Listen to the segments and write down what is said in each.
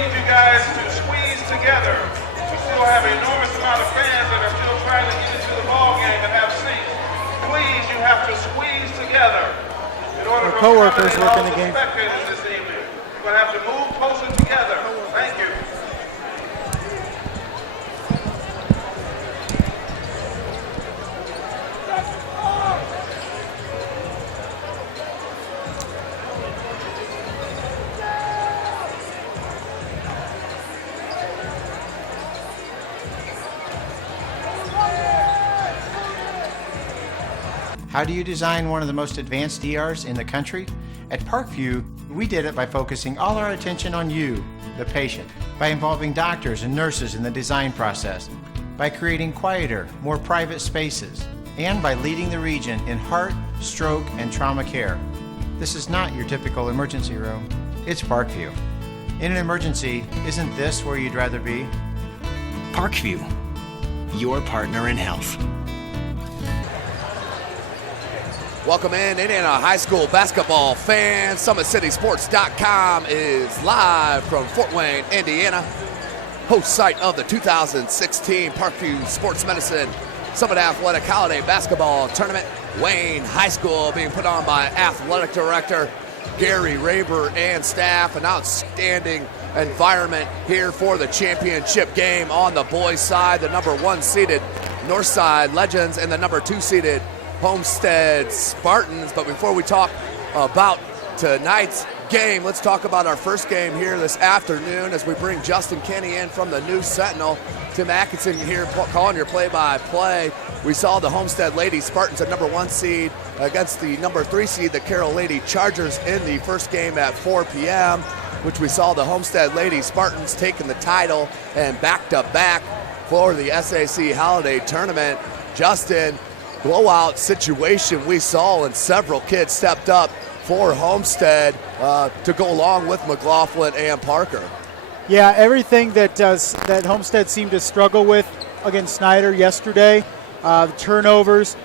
need you guys to squeeze together. We still have an enormous amount of fans that are still trying to get into the ball game and have seats. Please, you have to squeeze together in order Our co-workers working the game. Spectators this evening. You're going to have to move closer together. Thank you. How do you design one of the most advanced ERs in the country? At Parkview, we did it by focusing all our attention on you, the patient, by involving doctors and nurses in the design process, by creating quieter, more private spaces, and by leading the region in heart, stroke, and trauma care. This is not your typical emergency room. It's Parkview. In an emergency, isn't this where you'd rather be? Parkview, your partner in health. Welcome in, Indiana high school basketball fans. SummitCitySports.com is live from Fort Wayne, Indiana, host site of the 2016 Parkview Sports Medicine Summit Athletic Holiday Basketball Tournament. Wayne High School being put on by Athletic Director Gary Raber and staff. An outstanding environment here for the championship game on the boys' side. The number 1 seeded Northside Legends and the number 2 seeded Homestead Spartans. But before we talk about tonight's game, let's talk about our first game here this afternoon as we bring Justin Kenny in from the News Sentinel. Tim Atkinson here calling your play-by-play. We saw the Homestead Lady Spartans, a number 1 seed, against the number 3 seed, the Carroll Lady Chargers, in the first game at 4 p.m., which we saw the Homestead Lady Spartans taking the title and back-to-back for the SAC Holiday Tournament. Justin, blowout situation we saw, and several kids stepped up for Homestead to go along with McLaughlin and Parker. Yeah, everything that Homestead seemed to struggle with against Snyder yesterday, turnovers,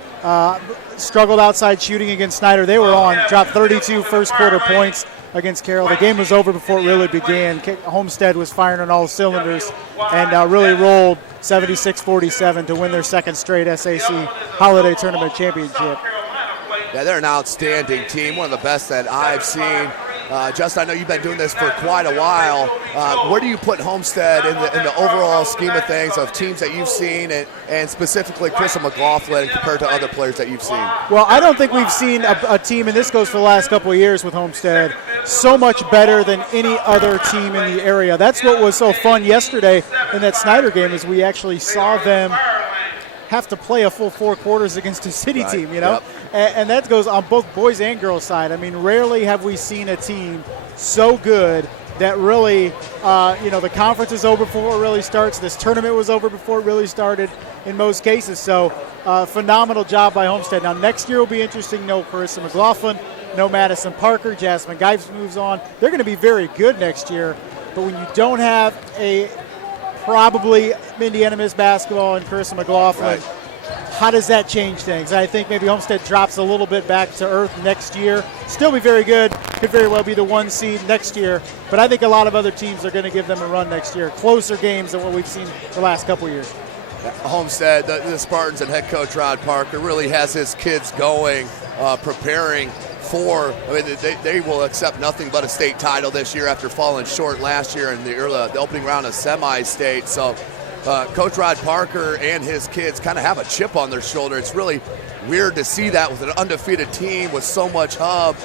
struggled outside shooting against Snyder. They were on, dropped 32 first quarter points against Carroll. The game was over before it really began. Homestead was firing on all cylinders and really rolled 76-47 to win their second straight SAC Holiday Tournament championship. Yeah, they're an outstanding team, one of the best that I've seen. Justin, I know you've been doing this for quite a while. Where do you put Homestead in the overall scheme of things of teams that you've seen, and specifically Chris McLaughlin compared to other players that you've seen? Well, I don't think we've seen a team, and this goes for the last couple of years with Homestead, so much better than any other team in the area. That's what was so fun yesterday in that Snyder game, is we actually saw them have to play a full 4 quarters against a city team, you know? Yep. And that goes on both boys and girls side. I mean, rarely have we seen a team so good that really, the conference is over before it really starts. This tournament was over before it really started in most cases. So phenomenal job by Homestead. Now, next year will be interesting. No Carissa McLaughlin, no Madison Parker. Jasmine Gipes moves on. They're going to be very good next year. But when you don't have probably Indiana Miss basketball and Carissa McLaughlin, right, how does that change things? I think maybe Homestead drops a little bit back to earth next year. Still be very good. Could very well be the 1 seed next year. But I think a lot of other teams are going to give them a run next year. Closer games than what we've seen the last couple years. Homestead, the Spartans and head coach Rod Parker really has his kids going, preparing for, they will accept nothing but a state title this year after falling short last year in the opening round of semi-state. So Coach Rod Parker and his kids kind of have a chip on their shoulder. It's really weird to see that with an undefeated team with so much hub.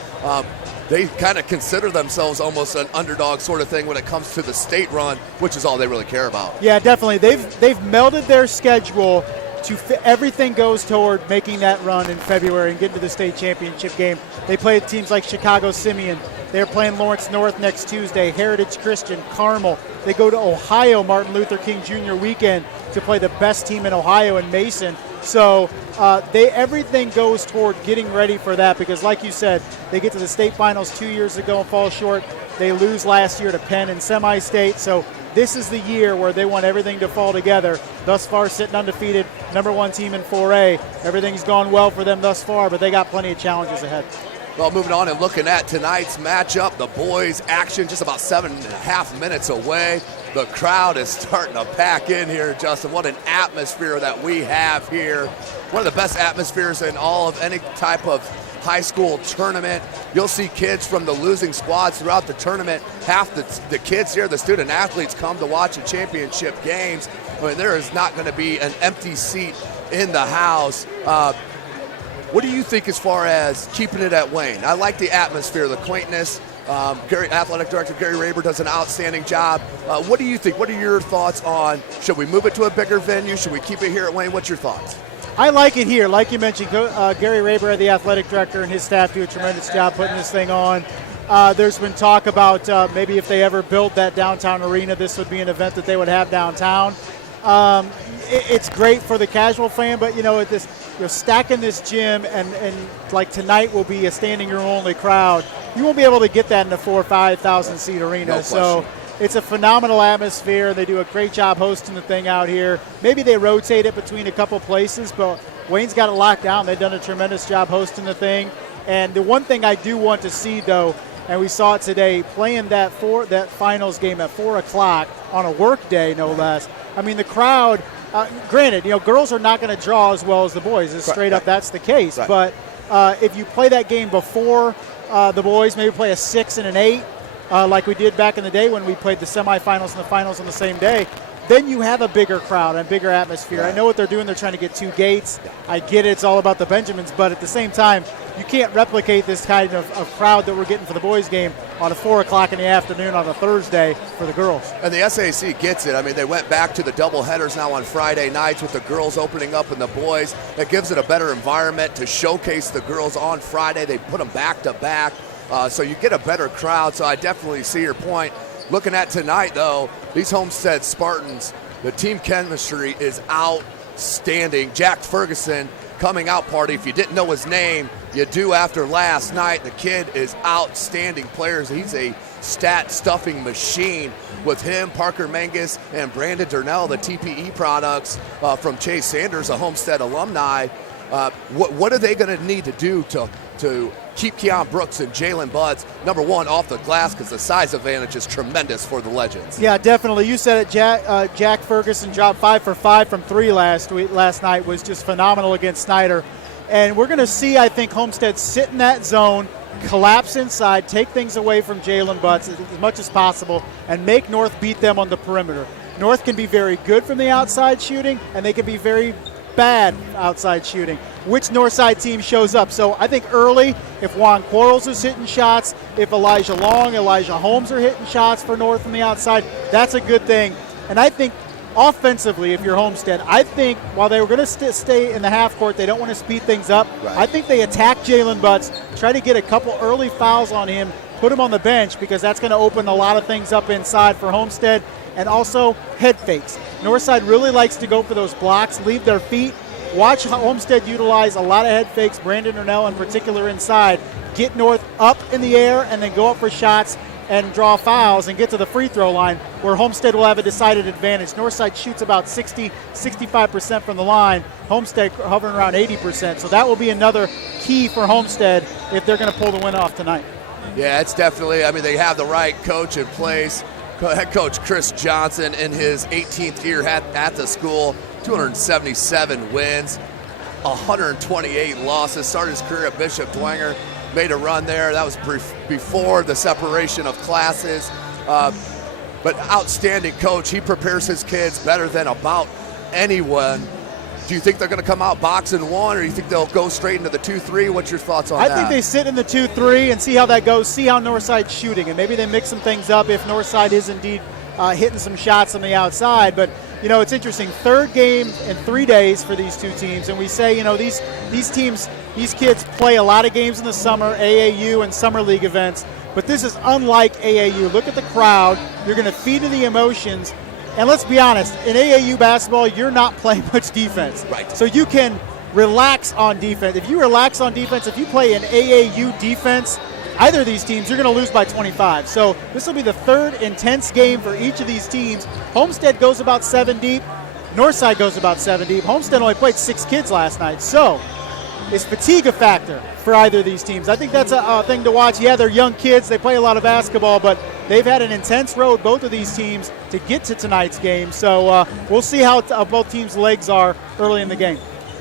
They kind of consider themselves almost an underdog sort of thing when it comes to the state run, which is all they really care about. Yeah, definitely. They've melded their schedule to everything goes toward making that run in February and getting to the state championship game. They play teams like Chicago Simeon. They're playing Lawrence North next Tuesday, Heritage Christian, Carmel. They go to Ohio Martin Luther King Jr. weekend to play the best team in Ohio in Mason. So everything goes toward getting ready for that because, like you said, they get to the state finals 2 years ago and fall short. They lose last year to Penn in semi-state. So this is the year where they want everything to fall together. Thus far, sitting undefeated, number 1 team in 4A. Everything's gone well for them thus far, but they got plenty of challenges ahead. Well, moving on and looking at tonight's matchup, the boys' action just about 7.5 minutes away. The crowd is starting to pack in here, Justin. What an atmosphere that we have here. One of the best atmospheres in all of any type of high school tournament. You'll see kids from the losing squads throughout the tournament. Half the kids here, the student athletes, come to watch the championship games. I mean, there is not going to be an empty seat in the house. What do you think as far as keeping it at Wayne? I like the atmosphere, the quaintness. Athletic Director Gary Raber does an outstanding job. What do you think? What are your thoughts on, should we move it to a bigger venue? Should we keep it here at Wayne? What's your thoughts? I like it here. Like you mentioned, Gary Raber, the athletic director, and his staff do a tremendous job putting this thing on. There's been talk about maybe if they ever build that downtown arena, this would be an event that they would have downtown. It's great for the casual fan, but stacking this gym and like tonight will be a standing room only crowd. You won't be able to get that in a 4,000 or 5,000 seat arena. No so it's a phenomenal atmosphere. They do a great job hosting the thing out here. Maybe they rotate it between a couple places, but Wayne's got it locked down. They've done a tremendous job hosting the thing. And the one thing I do want to see, though, and we saw it today, playing that finals game at 4 o'clock on a work day, no less. I mean, the crowd, granted, girls are not going to draw as well as the boys. It's straight up, that's the case. Right. But if you play that game before the boys, maybe play a 6 and an 8, like we did back in the day when we played the semifinals and the finals on the same day, then you have a bigger crowd and bigger atmosphere. I know what they're doing. They're trying to get 2 gates. I get it. It's all about the Benjamins. But at the same time, you can't replicate this kind of crowd that we're getting for the boys' game on a 4 o'clock in the afternoon on a Thursday for the girls. And the SAC gets it. I mean, they went back to the double headers now on Friday nights with the girls opening up and the boys. It gives it a better environment to showcase the girls on Friday. They put them back to back. So you get a better crowd. So I definitely see your point. Looking at tonight, though, these Homestead Spartans, the team chemistry is outstanding. Jack Ferguson, coming out party. If you didn't know his name, you do after last night. The kid is outstanding players. He's a stat stuffing machine. With him, Parker Mangus, and Brandon Durnell, the TPE products from Chase Sanders, a Homestead alumni. What are they going to need to do to keep Keon Brooks and Jalen Buds, number one, off the glass, because the size advantage is tremendous for the Legends? Yeah, definitely. You said it, Jack Ferguson dropped 5 for 5 from 3 last night, was just phenomenal against Snyder. And we're going to see, I think, Homestead sit in that zone, collapse inside, take things away from Jalen Buds as much as possible, and make North beat them on the perimeter. North can be very good from the outside shooting, and they can be very bad outside shooting. Which Northside team shows up? So I think early, if Juan Quarles is hitting shots, if Elijah Long, Elijah Holmes are hitting shots for North from the outside, that's a good thing. And I think offensively, if you're Homestead, I think while they were going to stay in the half court, they don't want to speed things up. Right. I think they attack Jalen Butts, try to get a couple early fouls on him, put him on the bench, because that's going to open a lot of things up inside for Homestead. And also head fakes. Northside really likes to go for those blocks, leave their feet. Watch Homestead utilize a lot of head fakes, Brandon Durnell in particular inside. Get North up in the air and then go up for shots and draw fouls and get to the free throw line, where Homestead will have a decided advantage. Northside shoots about 65% from the line. Homestead hovering around 80%. So that will be another key for Homestead if they're going to pull the win off tonight. Yeah, it's definitely, I mean, they have the right coach in place. Head coach Chris Johnson in his 18th year at the school, 277 wins, 128 losses. Started his career at Bishop Dwenger, made a run there. That was before the separation of classes. But outstanding coach. He prepares his kids better than about anyone. Do you think they're going to come out boxing one, or do you think they'll go straight into the 2-3? What's your thoughts on that? I think they sit in the 2-3 and see how that goes, see how Northside's shooting, and maybe they mix some things up if Northside is indeed hitting some shots on the outside. But, it's interesting. Third game in 3 days for these two teams, and we say, these teams, these kids play a lot of games in the summer, AAU and summer league events, but this is unlike AAU. Look at the crowd. You're going to feed to the emotions. And let's be honest, in AAU basketball, you're not playing much defense. Right. So you can relax on defense. If you relax on defense, if you play an AAU defense, either of these teams, you're going to lose by 25. So this will be the third intense game for each of these teams. Homestead goes about 7 deep. Northside goes about 7 deep. Homestead only played 6 kids last night. So is fatigue a factor for either of these teams? I think that's a thing to watch. Yeah, they're young kids. They play a lot of basketball, but they've had an intense road, both of these teams, to get to tonight's game. So we'll see how both teams' legs are early in the game.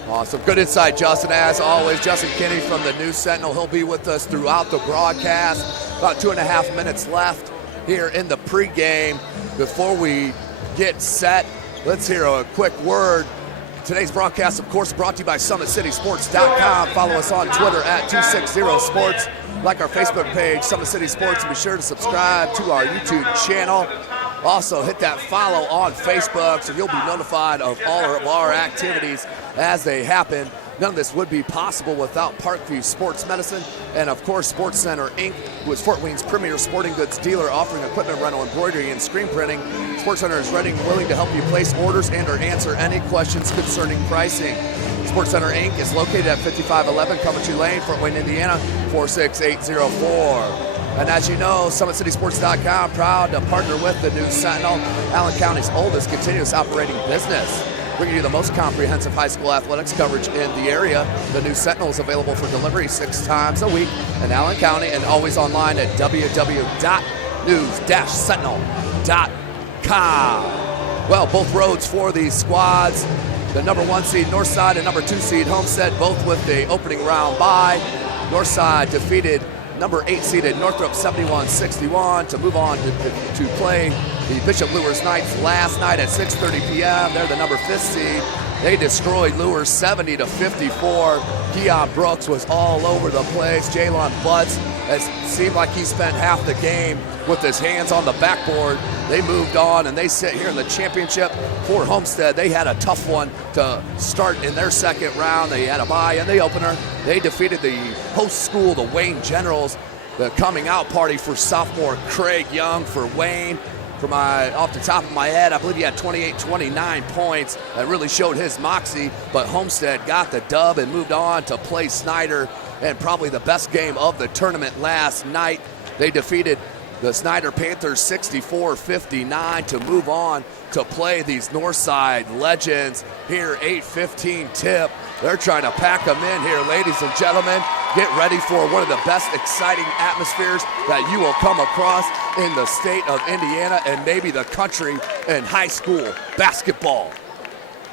Awesome. Good insight, Justin. As always, Justin Kinney from the News Sentinel. He'll be with us throughout the broadcast. About 2.5 minutes left here in the pregame. Before we get set, let's hear a quick word. Today's broadcast, of course, brought to you by SummitCitySports.com. Follow us on Twitter at 260sports. Like our Facebook page, Summit City Sports, and be sure to subscribe to our YouTube channel. Also, hit that follow on Facebook so you'll be notified of all of our activities as they happen. None of this would be possible without Parkview Sports Medicine and, of course, Sports Center, Inc., who is Fort Wayne's premier sporting goods dealer offering equipment rental, embroidery, and screen printing. Sports Center is ready and willing to help you place orders and or answer any questions concerning pricing. Sports Center, Inc. is located at 5511 Coventry Lane, Fort Wayne, Indiana, 46804. And as you know, SummitCitySports.com proud to partner with the News Sentinel, Allen County's oldest continuous operating business, bringing you the most comprehensive high school athletics coverage in the area. The News Sentinel is available for delivery 6 times a week in Allen County and always online at www.news-sentinel.com. Well, both roads for these squads. The number 1 seed Northside and number 2 seed Homestead, both with the opening round bye. Northside defeated number 8 seeded Northrop 71-61 to move on to play the Bishop Lewis Knights last night at 6:30 p.m. They're the number 5th seed. They destroyed Lewis 70-54. Keon Brooks was all over the place. Jalen Butts has seemed like he spent half the game with his hands on the backboard. They moved on and they sit here in the championship for Homestead. They had a tough one to start in their second round. They had a bye in the opener. They defeated the host school, the Wayne Generals. The coming out party for sophomore Craig Young for Wayne. Off the top of my head, I believe he had 29 points. That really showed his moxie, but Homestead got the dub and moved on to play Snyder, and probably the best game of the tournament last night. They defeated the Snyder Panthers 64-59 to move on to play these Northside Legends here, 8:15 tip. They're trying to pack them in here, ladies and gentlemen. Get ready for one of the best exciting atmospheres that you will come across in the state of Indiana and maybe the country in high school basketball.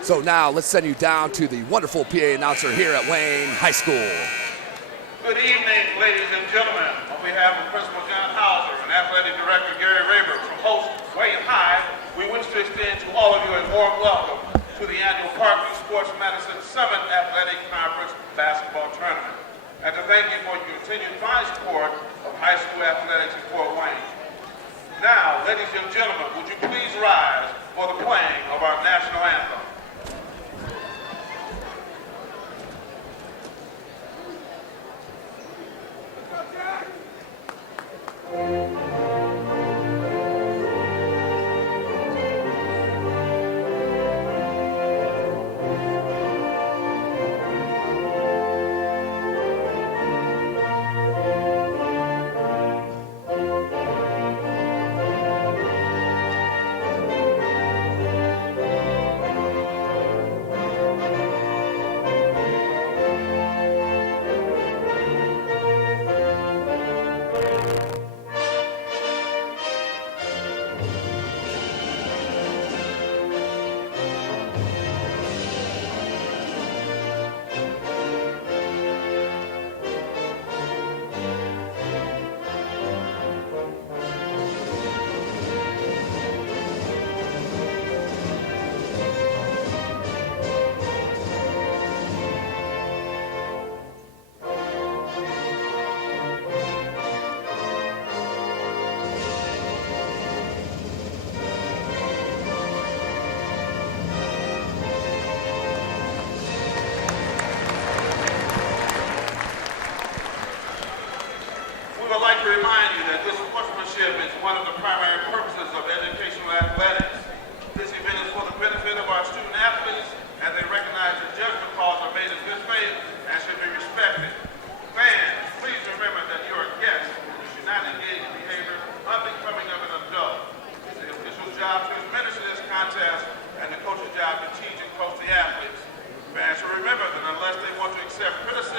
So now let's send you down to the wonderful PA announcer here at Wayne High School. Good evening, ladies and gentlemen. On behalf of Principal John Hauser and Athletic Director Gary Rayburn from host Wayne High, we wish to extend to all of you a warm welcome to the annual Parkview Sports Medicine Summit Athletic Conference Basketball Tournament, and to thank you for your continued fine support of high school athletics in Fort Wayne. Now, ladies and gentlemen, would you please rise for the playing of our national anthem? Remember that unless they want to accept criticism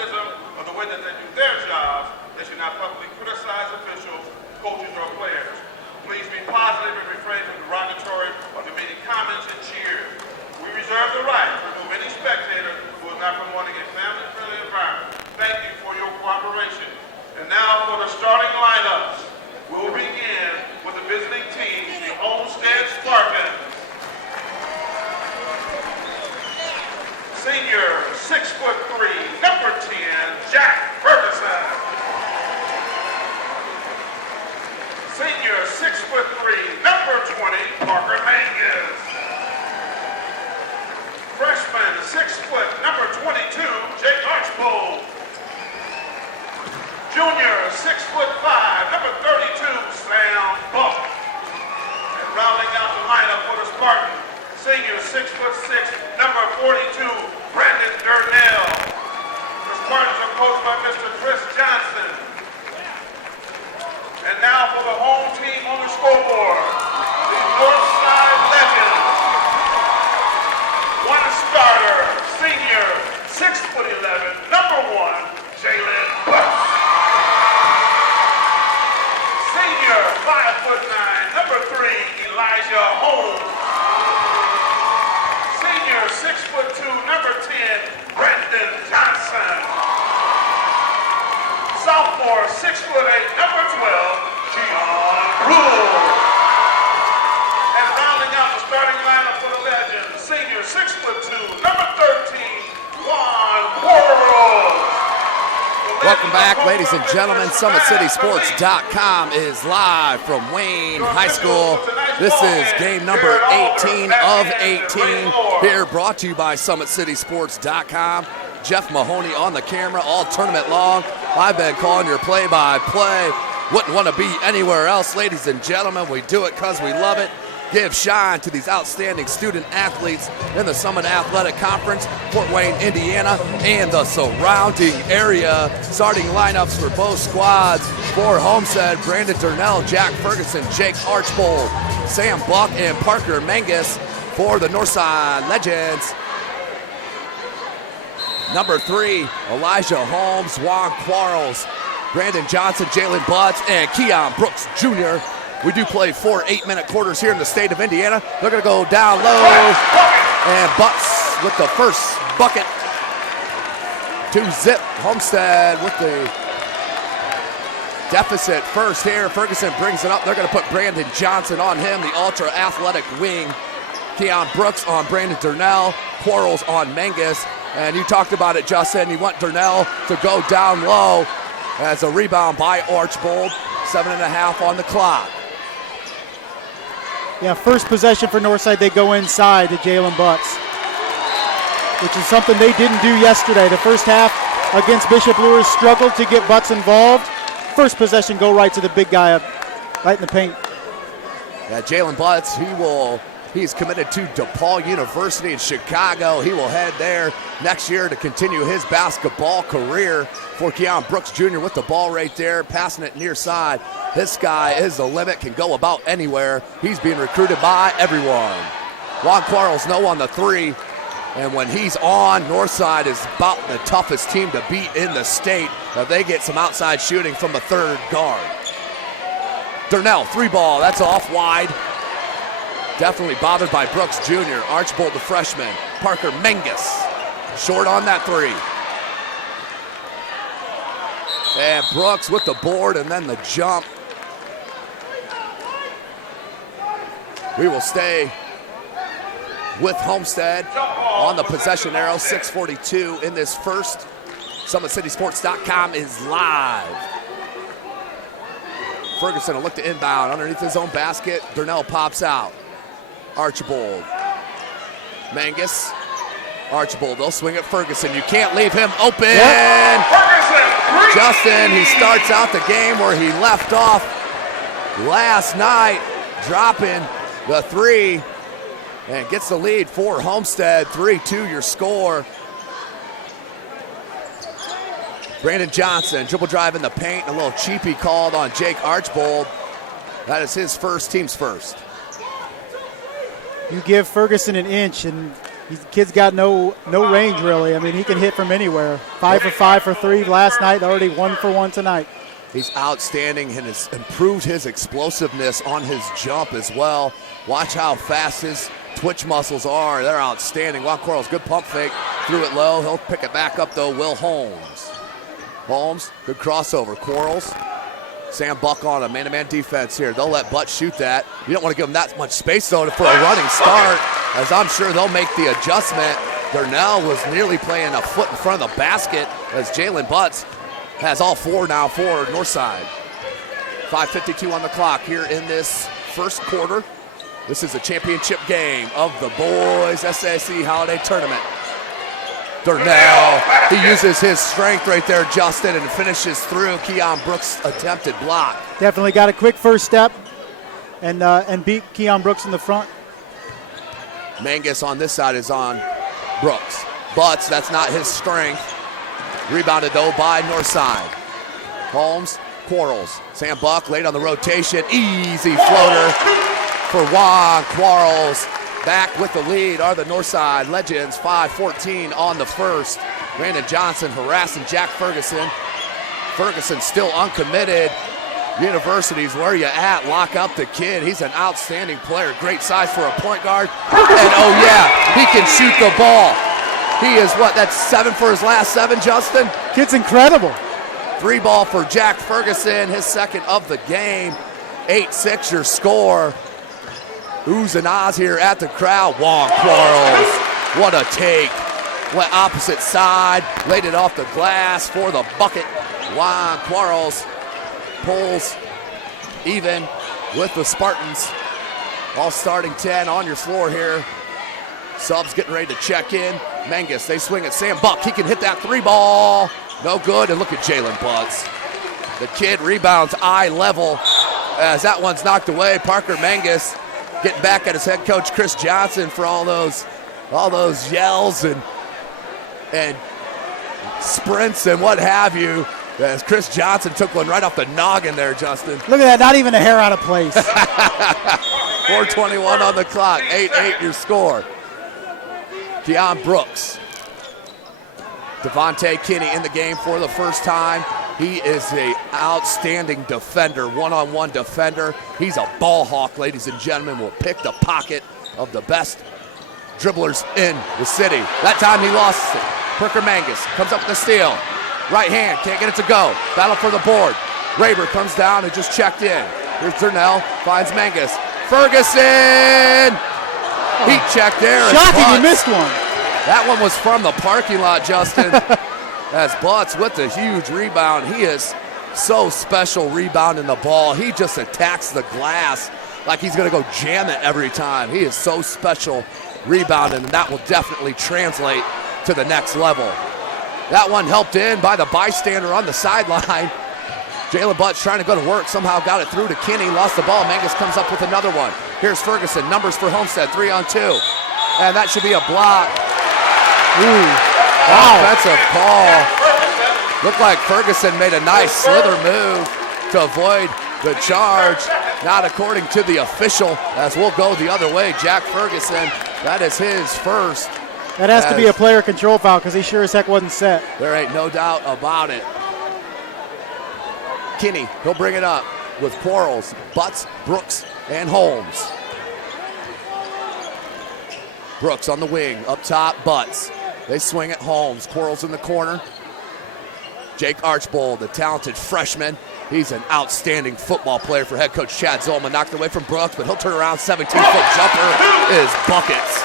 coaches, or players. Please be positive and refrain from derogatory or demeaning comments and cheers. We reserve the right to remove any spectator who is not promoting a family-friendly environment. Thank you for your cooperation. And now for the starting lineups. We'll begin with the visiting team, the Homestead Spartans. Senior, 6'3", number 10, Jack Ferguson. Senior, 6'3", number 20, Parker Mangus. Freshman, 6 foot, number 22, Jake Archbold. Junior, 6'5", number 32, Sam Buck. And rounding out the lineup for the Spartans, senior, 6'6", number 42, Brandon Durnell. The Spartans are coached by Mr. Chris Johnson. And now for the home team on the scoreboard, the Northside Legends. One starter, senior, 6'11", number 1, Jalen Butts. Senior, 5'9", number 3, Elijah Holmes. Senior, 6'2", number 10, Brendan Johnson. Sophomore, 6'8", number 12, Keon Rule. And rounding out the starting lineup for the Legends, senior, 6'2", number 13, Juan Quarles. Welcome back, ladies and gentlemen. SummitCitySports.com is live from Wayne High School. This is game number 18 of 18 here, brought to you by SummitCitySports.com. Jeff Mahoney on the camera all tournament long. I've been calling your play-by-play. Wouldn't want to be anywhere else, ladies and gentlemen. We do it because we love it. Give shine to these outstanding student athletes in the Summit Athletic Conference, Fort Wayne, Indiana, and the surrounding area. Starting lineups for both squads. For Homestead, Brandon Durnell, Jack Ferguson, Jake Archbold, Sam Buck, and Parker Mangus. For the Northside Legends, number 3, Elijah Holmes, Juan Quarles, Brandon Johnson, Jalen Butts, and Keon Brooks Jr. We do play 4 8-minute quarters here in the state of Indiana. They're going to go down low, and Butts with the first bucket to zip Homestead with the deficit first here. Ferguson brings it up. They're going to put Brandon Johnson on him, the ultra-athletic wing. Keon Brooks on Brandon Durnell, Quarles on Mangus. And you talked about it, Justin. You want Durnell to go down low as a rebound by Archbold. 7.5 on the clock. Yeah, first possession for Northside, they go inside to Jalen Butts, which is something they didn't do yesterday. The first half against Bishop Lewis struggled to get Butts involved. First possession, go right to the big guy up, right in the paint. Yeah, Jalen Butts, he's committed to DePaul University in Chicago. He will head there next year to continue his basketball career. For Keon Brooks Jr. with the ball right there, passing it near side. This guy is the limit, can go about anywhere. He's being recruited by everyone. Juan Quarles no on the 3. And when he's on, Northside is about the toughest team to beat in the state. They get some outside shooting from the third guard. Durnell, 3 ball, that's off wide. Definitely bothered by Brooks Jr. Archbold, the freshman. Parker Mangus, short on that 3. And Brooks with the board and then the jump. We will stay with Homestead on the possession arrow. 6:42 in this first. SummitCitySports.com is live. Ferguson will look to inbound underneath his own basket. Durnell pops out. Archbold. Mangus. Archbold, they'll swing at Ferguson. You can't leave him open. Yep. Justin, he starts out the game where he left off last night, dropping the 3 and gets the lead for Homestead. 3-2 your score. Brandon Johnson, dribble drive in the paint, a little cheapie called on Jake Archbold. That is his first, team's first. You give Ferguson an inch, and the kid's got no range, really. I mean, he can hit from anywhere. 5 for 5 for 3 last night, already 1 for 1 tonight. He's outstanding and has improved his explosiveness on his jump as well. Watch how fast his twitch muscles are. They're outstanding. Juan Quarles, good pump fake. Threw it low. He'll pick it back up, though. Will Holmes. Holmes, good crossover. Quarles. Sam Buck on a man-to-man defense here. They'll let Butt shoot that. You don't want to give them that much space, though, for a running start, as I'm sure they'll make the adjustment. Darnell was nearly playing a foot in front of the basket as Jalen Butts has all four now for Northside. 5:52 on the clock here in this first quarter. This is a championship game of the boys SAC Holiday Tournament. Darnell, he uses his strength right there, Justin, and finishes through Keon Brooks' attempted block. Definitely got a quick first step and beat Keon Brooks in the front. Mangus on this side is on Brooks. Butts, that's not his strength. Rebounded, though, by Northside. Holmes, Quarles. Sam Buck late on the rotation. Easy floater for Juan Quarles. Back with the lead are the Northside Legends. 5:14 on the first. Brandon Johnson harassing Jack Ferguson. Ferguson still uncommitted. Universities, where you at? Lock up the kid. He's an outstanding player. Great size for a point guard. And oh yeah, he can shoot the ball. He is what, that's 7 for his last 7, Justin? Kid's incredible. 3 ball for Jack Ferguson, his second of the game. 8-6 your score. Oohs and ahs here at the crowd. Juan Quarles, what a take. Went opposite side, laid it off the glass for the bucket. Juan Quarles pulls even with the Spartans. All starting 10 on your floor here. Subs getting ready to check in. Mangus, they swing at Sam Buck. He can hit that 3 ball. No good, and look at Jalen Butts. The kid rebounds eye level as that one's knocked away. Parker Mangus getting back at his head coach, Chris Johnson, for all those yells and sprints and what have you. As Chris Johnson took one right off the noggin there, Justin. Look at that, not even a hair out of place. 4:21 on the clock, 8-8 your score. Keon Brooks. Devontae Kinney in the game for the first time. He is an outstanding defender, one-on-one defender. He's a ball hawk, ladies and gentlemen. Will pick the pocket of the best dribblers in the city. That time he lost it. Parker Mangus comes up with the steal. Right hand, can't get it to go. Battle for the board. Raber comes down and just checked in. Here's Darnell, finds Mangus. Ferguson! Heat check there. Shocking, you missed one. That one was from the parking lot, Justin. As Butts with the huge rebound. He is so special rebounding the ball. He just attacks the glass like he's going to go jam it every time. He is so special rebounding, and that will definitely translate to the next level. That one helped in by the bystander on the sideline. Jalen Butts trying to go to work, somehow got it through to Kinney, lost the ball. Mangus comes up with another one. Here's Ferguson, numbers for Homestead, 3-on-2. And that should be a block. Ooh, wow. Offensive call. Looked like Ferguson made a nice slither move to avoid the charge. Not according to the official, as we'll go the other way. Jack Ferguson, that is his first. That has to be a player control foul because he sure as heck wasn't set. There ain't no doubt about it. Kinney, he'll bring it up with Quarles, Butts, Brooks, and Holmes. Brooks on the wing, up top, Butts. They swing at Holmes. Quarles in the corner. Jake Archbold, the talented freshman. He's an outstanding football player for head coach Chad Zolman. Knocked away from Brooks, but he'll turn around. 17-foot jumper is buckets.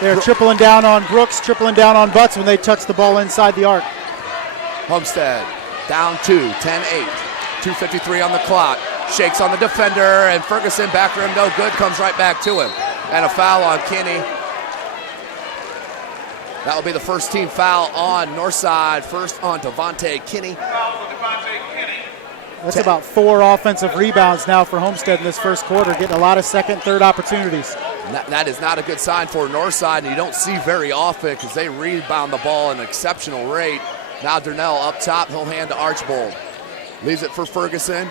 They're tripling down on Brooks, tripling down on Butts when they touch the ball inside the arc. Homestead down 2, 10-8. 2:53 on the clock. Shakes on the defender, and Ferguson back rim, no good, comes right back to him. And a foul on Kinney. That will be the first team foul on Northside. First on Devontae Kinney. That's about 4 offensive rebounds now for Homestead in this first quarter, getting a lot of second, third opportunities. That is not a good sign for Northside, and you don't see very often because they rebound the ball at an exceptional rate. Now Darnell up top, he'll hand to Archbold. Leaves it for Ferguson.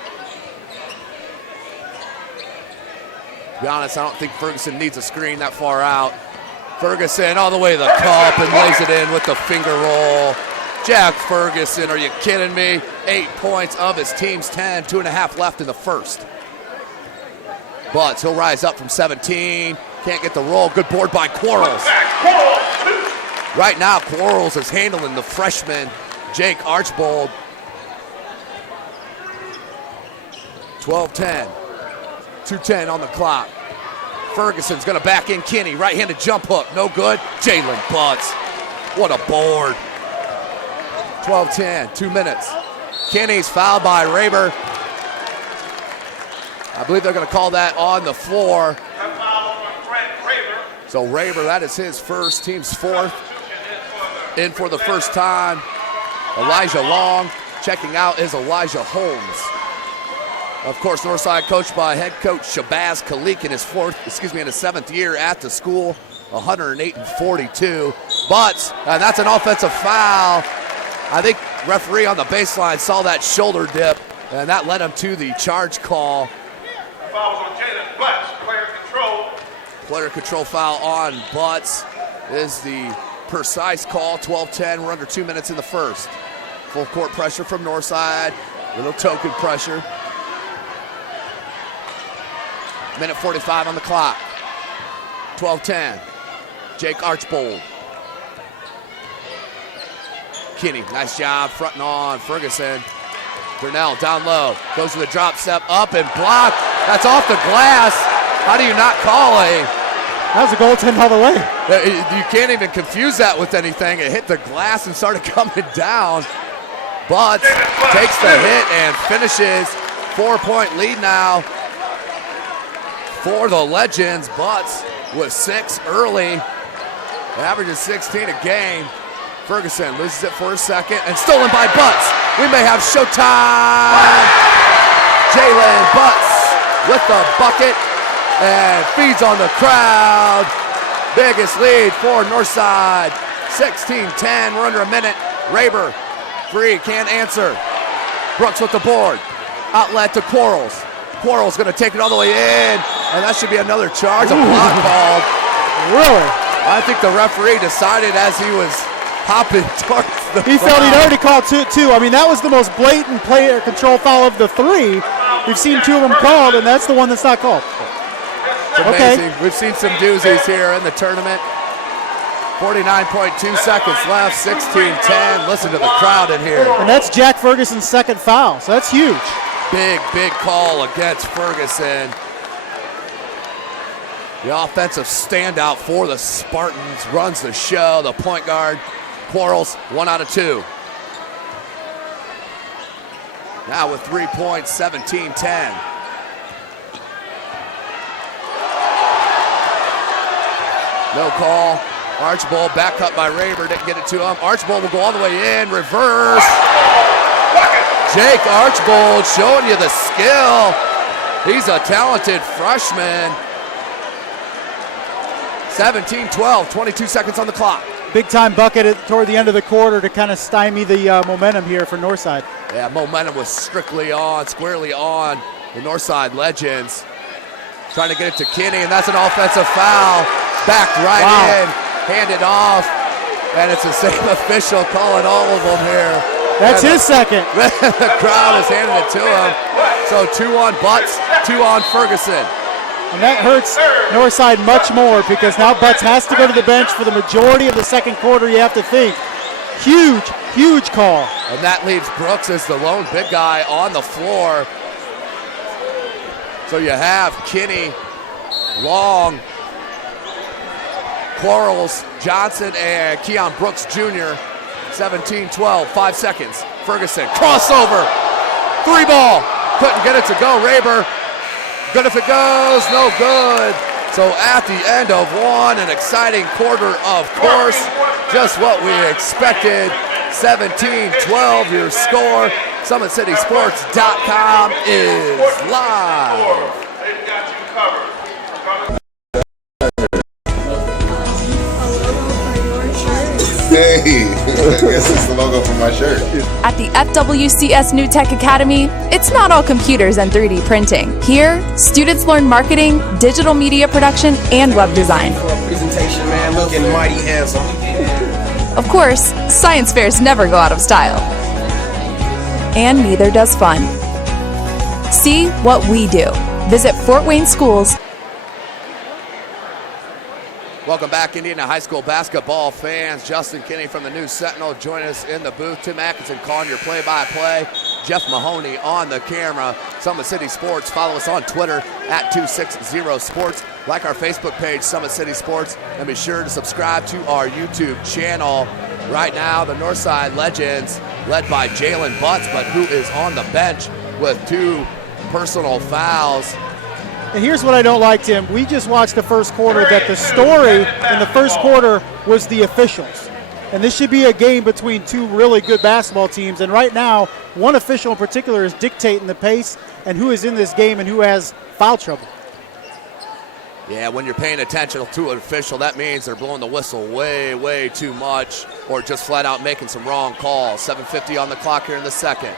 To be honest, I don't think Ferguson needs a screen that far out. Ferguson all the way to the cup and lays it in with the finger roll. Jack Ferguson, are you kidding me? 8 points of his team's 10, 2.5 left in the first. Butts, he'll rise up from 17. Can't get the roll. Good board by Quarles. Right now, Quarles is handling the freshman, Jake Archbold. 12-10. 2:10 on the clock. Ferguson's gonna back in Kinney. Right-handed jump hook, no good. Jalen Butts. What a board. 12-10, 2 minutes. Kinney's fouled by Raber. I believe they're gonna call that on the floor. So Raber, that is his first, team's fourth. In for the first time, Elijah Long. Checking out is Elijah Holmes. Of course, Northside coached by head coach Shabazz Khalik in his seventh year at the school, 108-42. Butts, and that's an offensive foul. I think referee on the baseline saw that shoulder dip, and that led him to the charge call. Foul on Jalen Butts, player control. Player control foul on Butts is the precise call. 12-10, we're under 2 minutes in the first. Full court pressure from Northside, little token pressure. Minute 45 on the clock. 12-10. Jake Archbold. Kinney, nice job fronting on Ferguson. Burnell down low. Goes to the drop step, up and blocked. That's off the glass. How do you not call a... That was a goaltend all the way. You can't even confuse that with anything. It hit the glass and started coming down. Butts takes the hit and finishes. 4-point lead now for the Legends. Butts with 6 early. Averages 16 a game. Ferguson loses it for a second and stolen by Butts. We may have showtime. Jalen Butts with the bucket and feeds on the crowd. Biggest lead for Northside. 16-10, we're under a minute. Raber, free, can't answer. Brooks with the board. Outlet to Quarles. Quarles gonna take it all the way in, and that should be another charge. A block called. Really? I think the referee decided as he was hopping towards the He felt he'd already called two. I mean, that was the most blatant player control foul of the 3. We've seen 2 of them called, and that's the one that's not called. It's amazing. Okay. We've seen some doozies here in the tournament. 49.2 seconds left, 16-10. Listen to the crowd in here. And that's Jack Ferguson's second foul, so that's huge. Big call against Ferguson. The offensive standout for the Spartans runs the show. The point guard, Quarles, 1 out of 2. Now with 3 points, 17-10. No call. Archbold back up by Raber, didn't get it to him. Archbold will go all the way in, reverse. Jake Archbold showing you the skill. He's a talented freshman. 17-12, 22 seconds on the clock. Big time bucket toward the end of the quarter to kind of stymie the momentum here for Northside. Yeah, momentum was squarely on the Northside Legends. Trying to get it to Kinney, and that's an offensive foul. Backed right in, handed off, and it's the same official calling all of them here. That's his second. The crowd is handing it to him. So 2 on Butts, 2 on Ferguson. And that hurts Northside much more because now Butts has to go to the bench for the majority of the second quarter, you have to think. Huge call. And that leaves Brooks as the lone big guy on the floor. So you have Kinney, Long, Quarles, Johnson, and Keon Brooks Jr. 17-12, 5 seconds. Ferguson, crossover, 3 ball. Couldn't get it to go. Raber, good if it goes, no good. So at the end of one, an exciting quarter, of course. Just what we expected. 17-12, your score. SummitCitySports.com is live. They've got you covered. Hey, I guess it's the logo for my shirt. At the FWCS New Tech Academy, it's not all computers and 3D printing. Here, students learn marketing, digital media production, and web design. Presentation, man, looking mighty handsome. Of course, science fairs never go out of style. And neither does fun. See what we do. Visit Fort Wayne Schools. Welcome back, Indiana High School basketball fans. Justin Kinney from the News Sentinel join us in the booth. Tim Atkinson calling your play-by-play. Jeff Mahoney on the camera. Summit City Sports. Follow us on Twitter at 260sports. Like our Facebook page, Summit City Sports, and be sure to subscribe to our YouTube channel. Right now, the Northside Legends, led by Jalen Butts, but who is on the bench with 2 personal fouls. And here's what I don't like, Tim. We just watched the first quarter that the story in the first quarter was the officials. And this should be a game between 2 really good basketball teams. And right now, one official in particular is dictating the pace and who is in this game and who has foul trouble. Yeah, when you're paying attention to an official, that means they're blowing the whistle way, way too much, or just flat out making some wrong calls. 7:50 on the clock here in the second.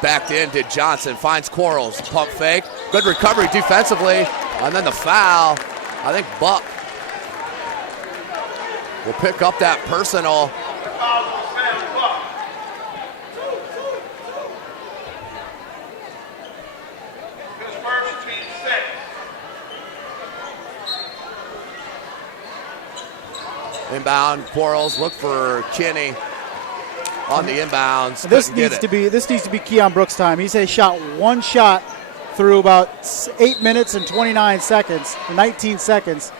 Backed in did Johnson, finds Quarles, pump fake. Good recovery defensively, and then the foul. I think Buck will pick up that personal. His first, team 6. Inbound, Quarles, look for Kinney on the inbounds. This needs to be Keon Brooks' time. He's shot one shot through about 8 minutes and 29 seconds, 19 seconds.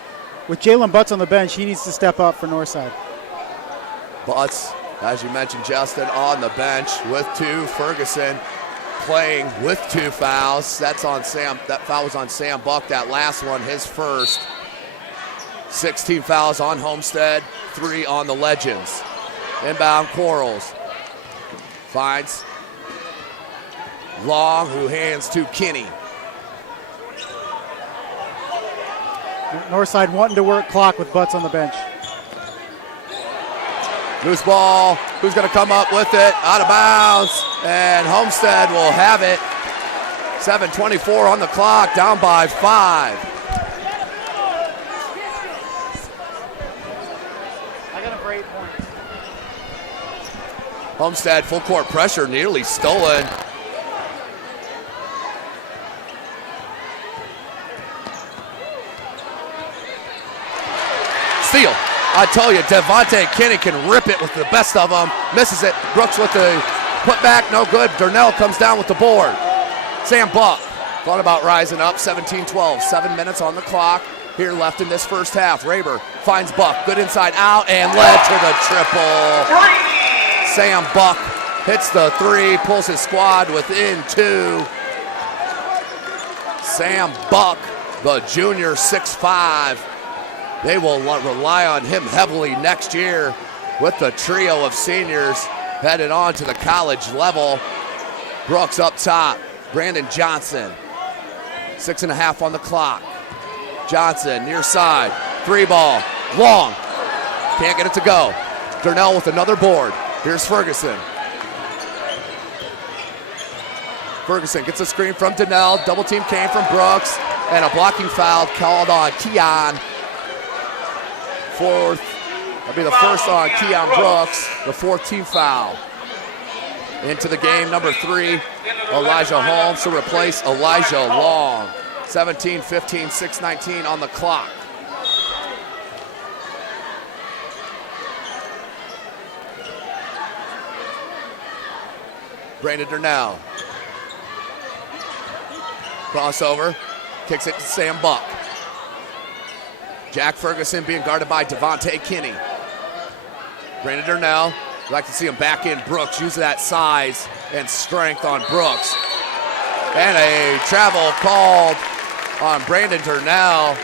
With Jalen Butts on the bench, he needs to step up for Northside. Butts, as you mentioned, Justin, on the bench with 2. Ferguson playing with 2 fouls. That's on Sam. That foul was on Sam Buck. That last one, his first. 16 fouls on Homestead, 3 on the Legends. Inbound, Quarles finds Long, who hands to Kinney. Northside wanting to work clock with Butts on the bench. Loose ball, who's going to come up with it? Out of bounds, and Homestead will have it. 7:24 on the clock, down by 5. I got him for 8 points. Homestead full court pressure, nearly stolen. Steal. I tell you, Devontae Kinney can rip it with the best of them. Misses it. Brooks with the putback, no good. Durnell comes down with the board. Sam Buck thought about rising up. 17-12, 7 minutes on the clock here left in this first half. Raber finds Buck, good inside out, and led to the triple. Sam Buck hits the 3, pulls his squad within 2. Sam Buck, the junior, 6'5". They will rely on him heavily next year with the trio of seniors headed on to the college level. Brooks up top. Brandon Johnson. 6.5 on the clock. Johnson near side. 3 ball. Long. Can't get it to go. Durnell with another board. Here's Ferguson. Ferguson gets a screen from Donnell. Double team came from Brooks. And a blocking foul called on Keon. Fourth, that'll be the first on Keon Brooks, the 4th team foul. Into the game, number 3, Elijah Holmes to replace Elijah Long. 17-15, 6:19 on the clock. Brandon Durnell. Crossover, kicks it to Sam Buck. Jack Ferguson being guarded by Devontae Kinney. Brandon Durnell, like to see him back in Brooks, use that size and strength on Brooks. And a travel called on Brandon Durnell.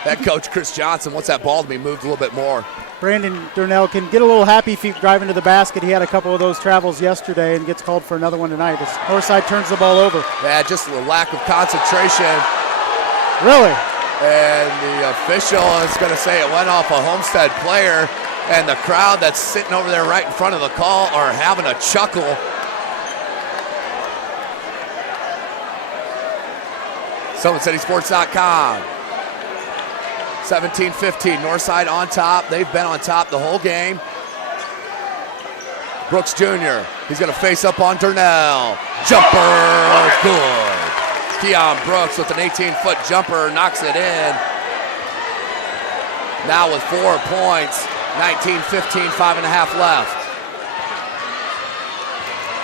Head coach Chris Johnson wants that ball to be moved a little bit more. Brandon Durnell can get a little happy feet driving to the basket. He had a couple of those travels yesterday and gets called for another one tonight as Northside turns the ball over. Yeah, just a lack of concentration. Really? And the official is going to say it went off a Homestead player, and the crowd that's sitting over there right in front of the call are having a chuckle. SummitCitySports.com. 17-15, Northside on top. They've been on top the whole game. Brooks Jr., he's going to face up on Durnell. Jumper, good. Keon Brooks with an 18-foot jumper knocks it in. Now with 4 points, 19-15, 5.5 left.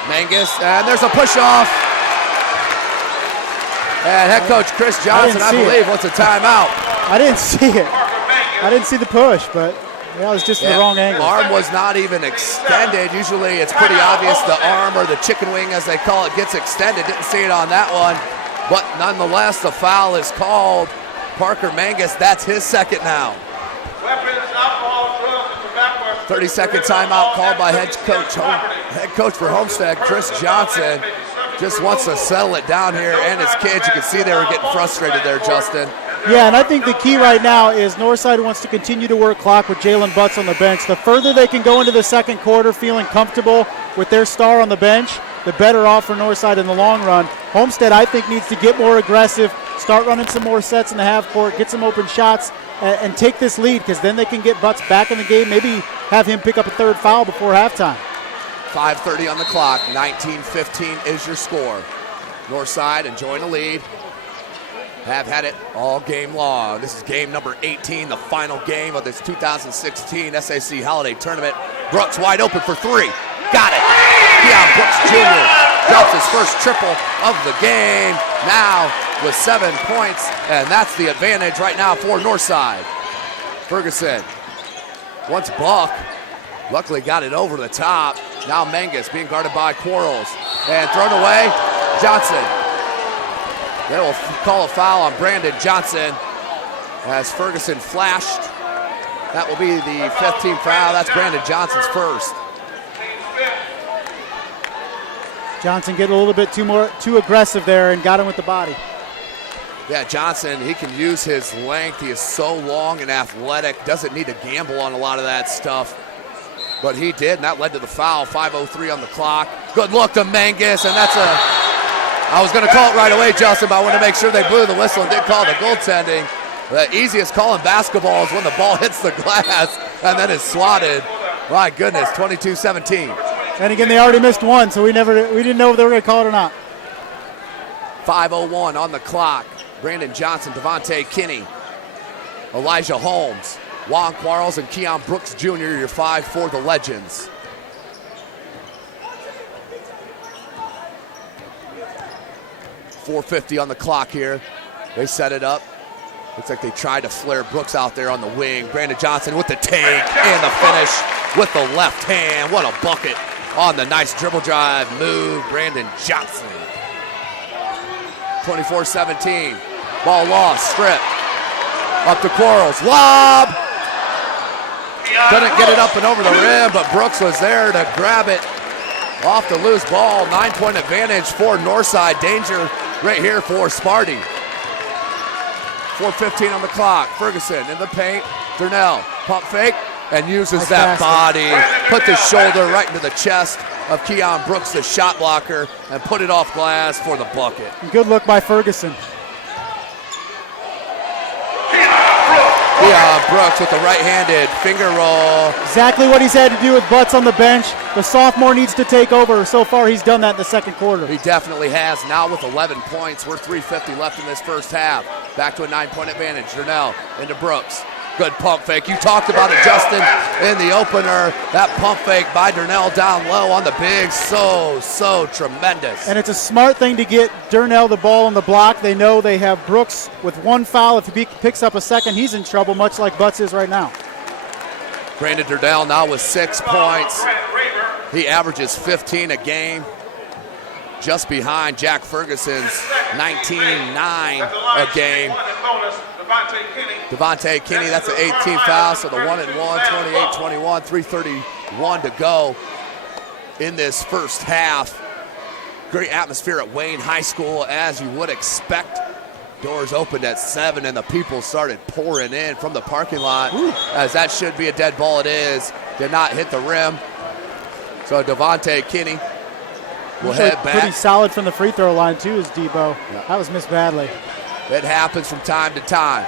Mangus, and there's a push-off. And head coach Chris Johnson, I believe, wants a timeout. I didn't see it. I didn't see the push, but yeah, it was just the wrong angle. Arm was not even extended. Usually it's pretty obvious the arm, or the chicken wing as they call it, gets extended. Didn't see it on that one. But nonetheless, the foul is called. Parker Mangus, that's his second now. 30-second timeout called by head coach for Homestead, Chris Johnson. Just wants to settle it down here, and his kids, you can see they were getting frustrated there, Justin. Yeah, and I think the key right now is Northside wants to continue to work clock with Jalen Butts on the bench. The further they can go into the second quarter feeling comfortable with their star on the bench, the better off for Northside in the long run. Homestead, I think, needs to get more aggressive, start running some more sets in the half court, get some open shots, and take this lead, because then they can get Butts back in the game, maybe have him pick up a third foul before halftime. 5:30 on the clock, 19-15 is your score. Northside enjoying the lead. Have had it all game long. This is game number 18, the final game of this 2016 SAC Holiday Tournament. Brooks wide open for 3. Got it. Keon Brooks Jr. drops his first triple of the game. Now with 7 points, and that's the advantage right now for Northside. Ferguson wants Buck. Luckily got it over the top. Now Mangus being guarded by Quarles. And thrown away, Johnson. They will call a foul on Brandon Johnson as Ferguson flashed. That will be the 5th team foul. That's Brandon Johnson's first. Johnson getting a little bit too aggressive there and got him with the body. Yeah, Johnson, he can use his length. He is so long and athletic. Doesn't need to gamble on a lot of that stuff. But he did, and that led to the foul. 5:03 on the clock. Good look to Mangus, and that's I was going to call it right away, Justin, but I wanted to make sure they blew the whistle and did call the goaltending. The easiest call in basketball is when the ball hits the glass and then is swatted. My goodness, 22-17. And again, they already missed one, so we didn't know if they were going to call it or not. 5:01 on the clock. Brandon Johnson, Devontae Kinney, Elijah Holmes, Juan Quarles, and Keon Brooks Jr., your 5 for the Legends. .450 on the clock here. They set it up. Looks like they tried to flare Brooks out there on the wing. Brandon Johnson with the take and the finish with the left hand. What a bucket on the nice dribble drive move. Brandon Johnson. 24-17. Ball lost, strip. Up to Quarles. Lob. Couldn't get it up and over the rim, but Brooks was there to grab it off the loose ball. 9-point advantage for Northside. Danger right here for Sparty. 4:15 on the clock. Ferguson in the paint. Durnell pump fake and uses that body. Put the shoulder right into the chest of Keon Brooks, the shot blocker, and put it off glass for the bucket. Good look by Ferguson. Keon Brooks with the right-handed finger roll. Exactly what he's had to do with Butts on the bench. The sophomore needs to take over. So far, he's done that in the second quarter. He definitely has. Now with 11 points. We're 3:50 left in this first half. Back to a 9-point advantage. Durnell into Brooks. Good pump fake. You talked about it, Justin, in the opener. That pump fake by Durnell down low on the big. So tremendous. And it's a smart thing to get Durnell the ball on the block. They know they have Brooks with one foul. If he picks up a second, he's in trouble, much like Butts is right now. Brandon Durnell now with 6 points. He averages 15 a game, just behind Jack Ferguson's 19-9 a game. Devontae Kinney, that's an 18th foul, so the 1-1, 28-21, 3:31 to go in this first half. Great atmosphere at Wayne High School, as you would expect. Doors opened at 7 and the people started pouring in from the parking lot. As that should be a dead ball. It is. Did not hit the rim. So Devontae Kinney will head back. Pretty solid from the free throw line too, is Debo. That was missed badly. It happens from time to time.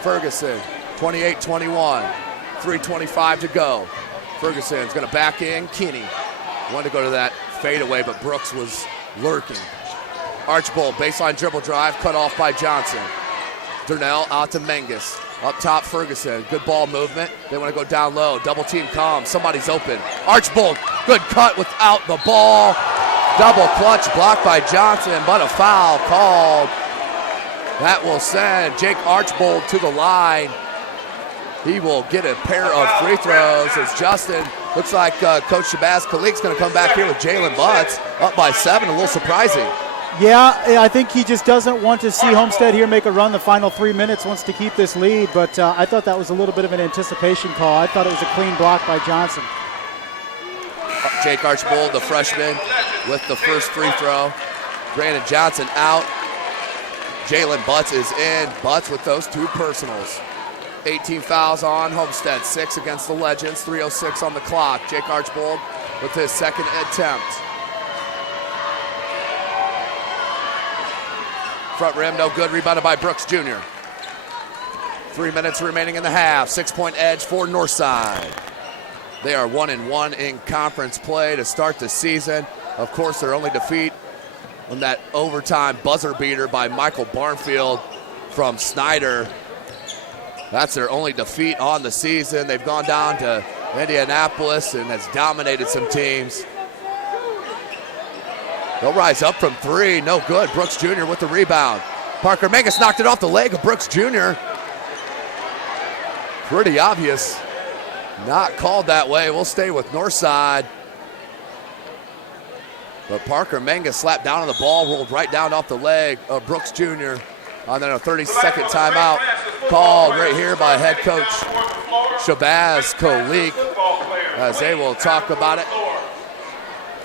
Ferguson 28-21, 3:25 to go. Ferguson's going to back in. Kinney wanted to go to that fadeaway, but Brooks was lurking. Archbold, baseline dribble drive, cut off by Johnson. Durnell out to Menges. Up top, Ferguson. Good ball movement. They want to go down low. Double team comes. Somebody's open. Archbold, good cut without the ball. Double clutch blocked by Johnson, but a foul called. That will send Jake Archbold to the line. He will get a pair of free throws as Justin, looks like Coach Shabazz Khalik's going to come back here with Jalen Butts, up by 7, a little surprising. Yeah, I think he just doesn't want to see Homestead here make a run the final 3 minutes, wants to keep this lead, but I thought that was a little bit of an anticipation call. I thought it was a clean block by Johnson. Jake Archbold, the freshman, with the first free throw. Brandon Johnson out. Jalen Butts is in. Butts with those 2 personals. 18 fouls on Homestead, 6 against the Legends, 3:06 on the clock. Jake Archbold with his second attempt. Front rim, no good, rebounded by Brooks Jr. 3 minutes remaining in the half, 6-point edge for Northside. They are 1-1 in conference play to start the season. Of course, their only defeat on that overtime buzzer beater by Michael Barnfield from Snyder. That's their only defeat on the season. They've gone down to Indianapolis and has dominated some teams. They'll rise up from 3, no good. Brooks Jr. with the rebound. Parker Menges knocked it off the leg of Brooks Jr. Pretty obvious. Not called that way. We'll stay with Northside. But Parker Menges slapped down on the ball, rolled right down off the leg of Brooks Jr. And then a 30-second timeout called right here by head coach Shabazz Kalik, as they will talk about it.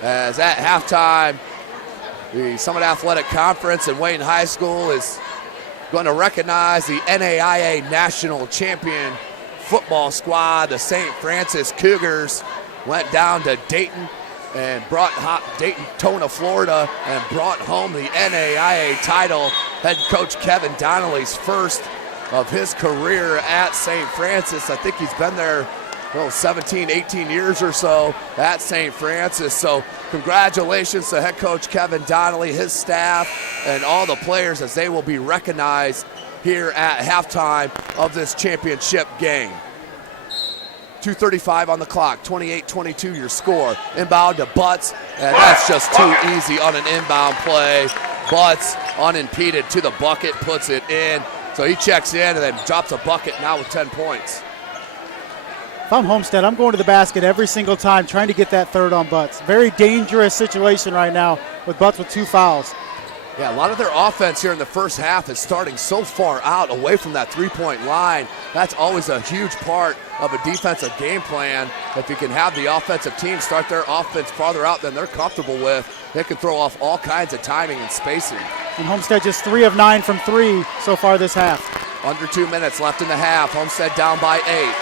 As at halftime, the Summit Athletic Conference in Wayne High School is going to recognize the NAIA National Champion football squad. The St. Francis Cougars went down to Dayton and Daytona, Florida, and brought home the NAIA title. Head coach Kevin Donnelly's first of his career at St. Francis. I think he's been there 17, 18 years or so at St. Francis. So congratulations to head coach Kevin Donnelly, his staff, and all the players as they will be recognized here at halftime of this championship game. 2:35 on the clock, 28-22 your score. Inbound to Butts, and that's just too easy on an inbound play. Butts unimpeded to the bucket, puts it in. So he checks in and then drops a bucket now with 10 points. If I'm Homestead, I'm going to the basket every single time trying to get that third on Butts. Very dangerous situation right now with Butts with 2 fouls. Yeah, a lot of their offense here in the first half is starting so far out away from that three-point line. That's always a huge part of a defensive game plan. If you can have the offensive team start their offense farther out than they're comfortable with, they can throw off all kinds of timing and spacing. And Homestead just 3 of 9 from 3 so far this half. Under 2 minutes left in the half. Homestead down by 8.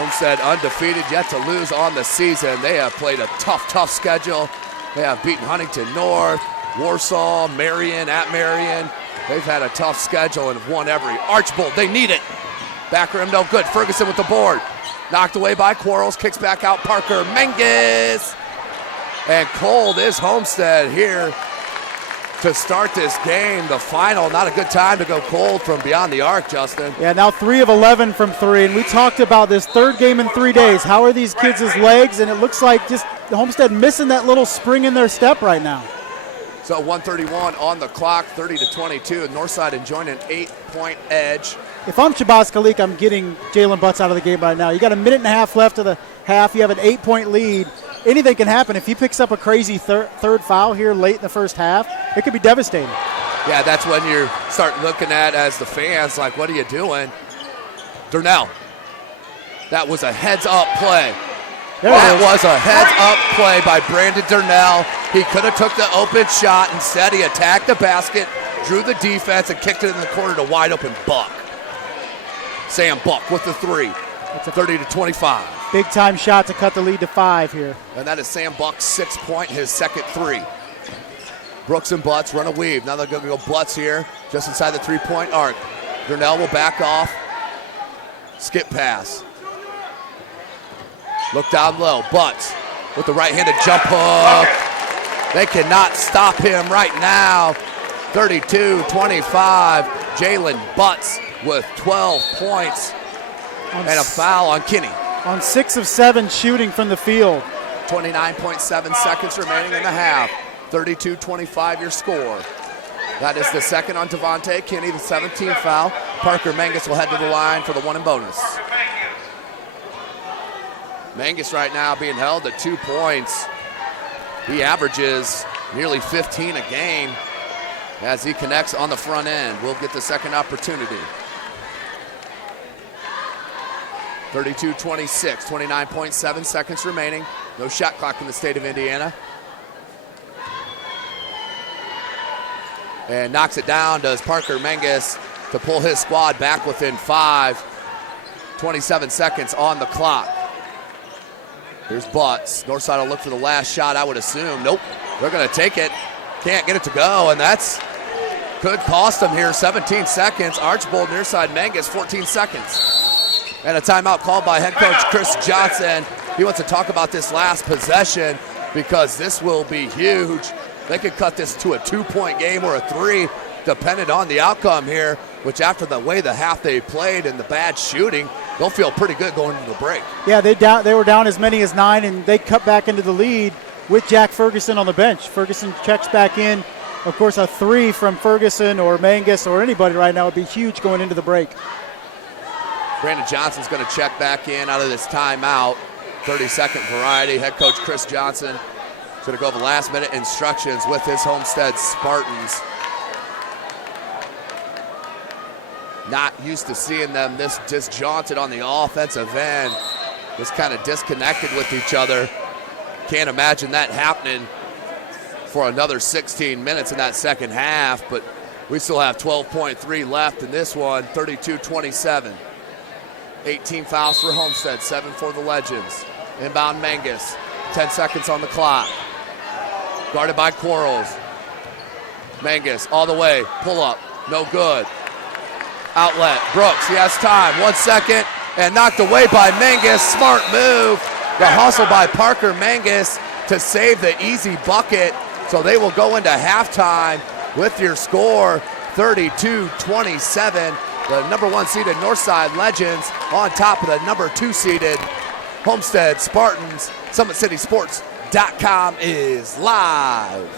Homestead undefeated, yet to lose on the season. They have played a tough schedule. They have beaten Huntington North, Warsaw, Marion, at Marion. They've had a tough schedule and have won every. Archbold, they need it. Back rim, no good. Ferguson with the board. Knocked away by Quarles, kicks back out Parker Menges. And cold is Homestead here to start this game. The final, not a good time to go cold from beyond the arc, Justin. Yeah, now 3 of 11 from 3, and we talked about this third game in 3 days. How are these kids' legs? And it looks like just Homestead missing that little spring in their step right now. So 1:31 on the clock, 30-22. Northside enjoying an 8-point edge. If I'm Shabazz Kalik, I'm getting Jalen Butts out of the game right now. You got a minute and a half left of the half. You have an 8-point lead. Anything can happen. If he picks up a crazy third foul here late in the first half, it could be devastating. Yeah, that's when you start looking at, as the fans, like, what are you doing? Durnell. That was a heads-up play. That was a heads-up play by Brandon Durnell. He could have took the open shot. Instead, he attacked the basket, drew the defense, and kicked it in the corner to wide-open Buck. Sam Buck with the 3. It's a 30-25. Big-time shot to cut the lead to 5 here. And that is Sam Buck's 6-point, his second 3. Brooks and Butts run a weave. Now they're going to go Butts here, just inside the 3-point arc. Grinnell will back off. Skip pass. Look down low. Butts with the right-handed jump hook. They cannot stop him right now. 32-25. Jalen Butts with 12 points and a foul on Kinney. On 6 of 7 shooting from the field. 29.7 seconds remaining in the half. 32-25 your score. That is the second on Devontae Kinney, the 17th foul. Parker Mangus will head to the line for the 1 and bonus. Mangus right now being held to 2 points. He averages nearly 15 a game as he connects on the front end. We'll get the second opportunity. 32-26, 29.7 seconds remaining. No shot clock in the state of Indiana. And knocks it down, does Parker Mangus, to pull his squad back within 5. 27 seconds on the clock. Here's Butts. Northside will look for the last shot, I would assume. Nope, they're gonna take it. Can't get it to go, and that's could cost them here. 17 seconds. Archbold near side Mangus, 14 seconds. And a timeout called by head coach Chris Johnson. He wants to talk about this last possession because this will be huge. They could cut this to a 2-point game or a 3, depending on the outcome here, which after the way the half they played and the bad shooting, they'll feel pretty good going into the break. Yeah, they were down as many as 9, and they cut back into the lead with Jack Ferguson on the bench. Ferguson checks back in. Of course, a 3 from Ferguson or Mangus or anybody right now would be huge going into the break. Brandon Johnson's going to check back in out of this timeout. 30-second variety. Head coach Chris Johnson is going to go over last-minute instructions with his Homestead Spartans. Not used to seeing them this disjointed on the offensive end. Just kind of disconnected with each other. Can't imagine that happening for another 16 minutes in that second half, but we still have 12.3 left in this one, 32-27. 18 fouls for Homestead, 7 for the Legends. Inbound Mangus, 10 seconds on the clock. Guarded by Quarles. Mangus all the way, pull up, no good. Outlet, Brooks, he has time, 1 second, and knocked away by Mangus. Smart move. The hustle by Parker Mangus to save the easy bucket. So they will go into halftime with your score, 32-27. The number 1 seeded Northside Legends on top of the number 2 seeded Homestead Spartans. SummitCitySports.com is live.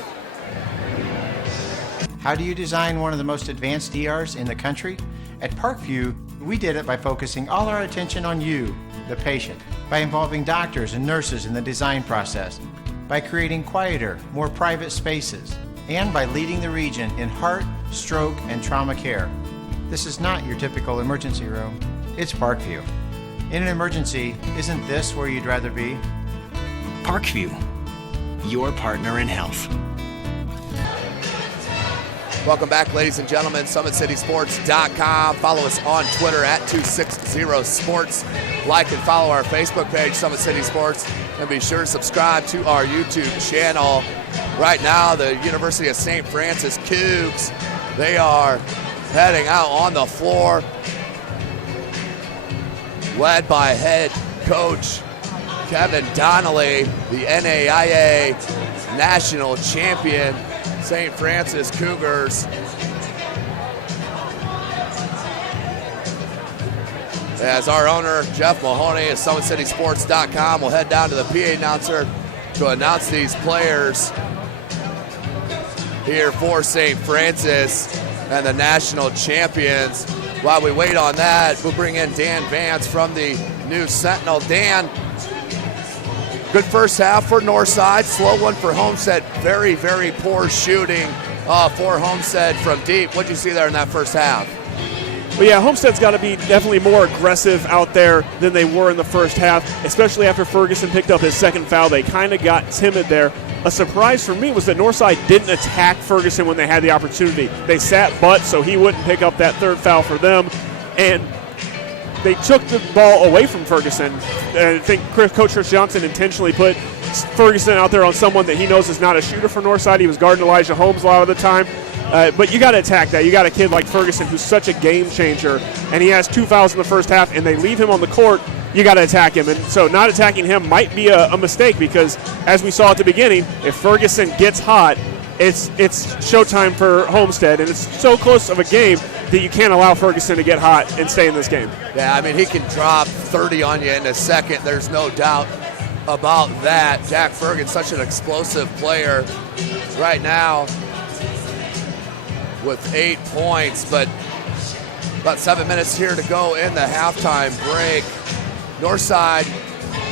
How do you design one of the most advanced ERs in the country? At Parkview, we did it by focusing all our attention on you, the patient, by involving doctors and nurses in the design process, by creating quieter, more private spaces, and by leading the region in heart, stroke, and trauma care. This is not your typical emergency room. It's Parkview. In an emergency, isn't this where you'd rather be? Parkview, your partner in health. Welcome back, ladies and gentlemen. SummitCitySports.com. Follow us on Twitter at 260sports. Like and follow our Facebook page, Summit City Sports. And be sure to subscribe to our YouTube channel. Right now, the University of St. Francis Cougs, they are heading out on the floor, led by head coach Kevin Donnelly, the NAIA national champion St. Francis Cougars. As our owner, Jeff Mahoney of SummitCitySports.com, will head down to the PA announcer to announce these players here for St. Francis and the national champions. While we wait on that, we'll bring in Dan Vance from the News Sentinel. Dan, good first half for Northside, slow one for Homestead. Very, very poor shooting for Homestead from deep. What'd you see there in that first half? But yeah, Homestead's got to be definitely more aggressive out there than they were in the first half, especially after Ferguson picked up his second foul. They kind of got timid there. A surprise for me was that Northside didn't attack Ferguson when they had the opportunity. They sat Butt so he wouldn't pick up that third foul for them, and they took the ball away from Ferguson. And I think Coach Chris Johnson intentionally put Ferguson out there on someone that he knows is not a shooter for Northside. He was guarding Elijah Holmes a lot of the time. But you got to attack that. You got a kid like Ferguson who's such a game changer, and he has 2 fouls in the first half, and they leave him on the court. You got to attack him. And so not attacking him might be a mistake because, as we saw at the beginning, if Ferguson gets hot, it's showtime for Homestead, and it's so close of a game that you can't allow Ferguson to get hot and stay in this game. Yeah, I mean, he can drop 30 on you in a second. There's no doubt about that. Jack Ferguson, such an explosive player right now with 8 points, but about 7 minutes here to go in the halftime break. Northside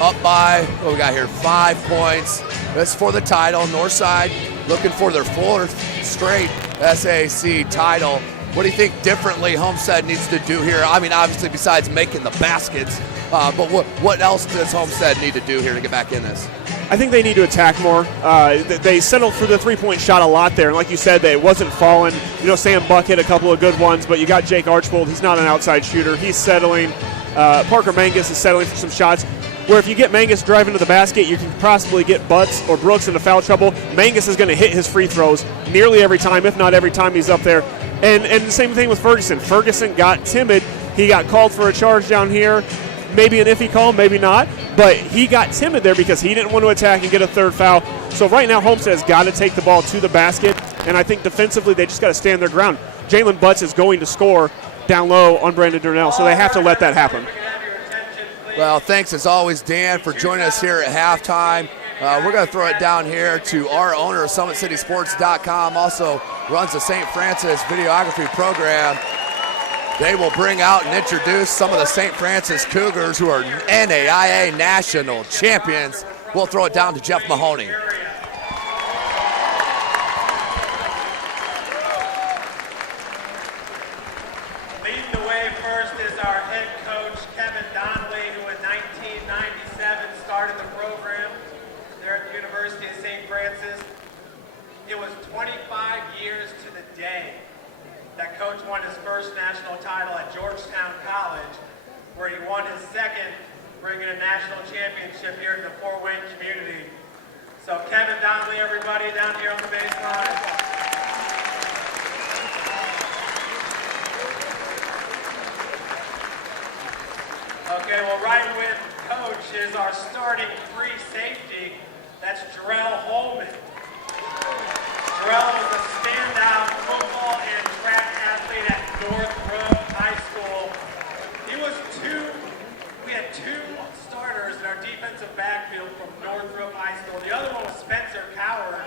up by, what we got here, 5 points. That's for the title. Northside looking for their 4th straight SAC title. What do you think differently Homestead needs to do here? I mean, obviously besides making the baskets, but what else does Homestead need to do here to get back in this? I think they need to attack more. They settled for the three-point shot a lot there, and like you said, it wasn't falling. You know, Sam Buck hit a couple of good ones, but you got Jake Archbold. He's not an outside shooter. He's settling. Parker Mangus is settling for some shots where if you get Mangus driving to the basket, you can possibly get Butts or Brooks into foul trouble. Mangus is going to hit his free throws nearly every time, if not every time he's up there. And the same thing with Ferguson. Ferguson got timid. He got called for a charge down here. Maybe an iffy call, maybe not. But he got timid there because he didn't want to attack and get a 3rd foul. So right now, Homestead has got to take the ball to the basket. And I think defensively, they just got to stand their ground. Jalen Butts is going to score down low on Brandon Durnell, so they have to let that happen. Well, thanks as always, Dan, for joining us here at halftime. We're going to throw it down here to our owner of SummitCitySports.com, also runs the St. Francis videography program. They will bring out and introduce some of the St. Francis Cougars who are NAIA national champions. We'll throw it down to Jeff Mahoney. Leading the way first is our head coach, Kevin Donnelly, who in 1997 started the program there at the University of St. Francis. It was 25 years to the day that Coach won his first national title at Georgetown College, where he won his 2nd, bringing a national championship here in the Fort Wayne community. So Kevin Donnelly, everybody down here on the baseline. Okay, well, right with Coach is our starting free safety. That's Jarrell Holman. Jarrell was a standout football and track athlete at Northrop High School. We had two starters in our defensive backfield from Northrop High School. The other one was Spencer Coward.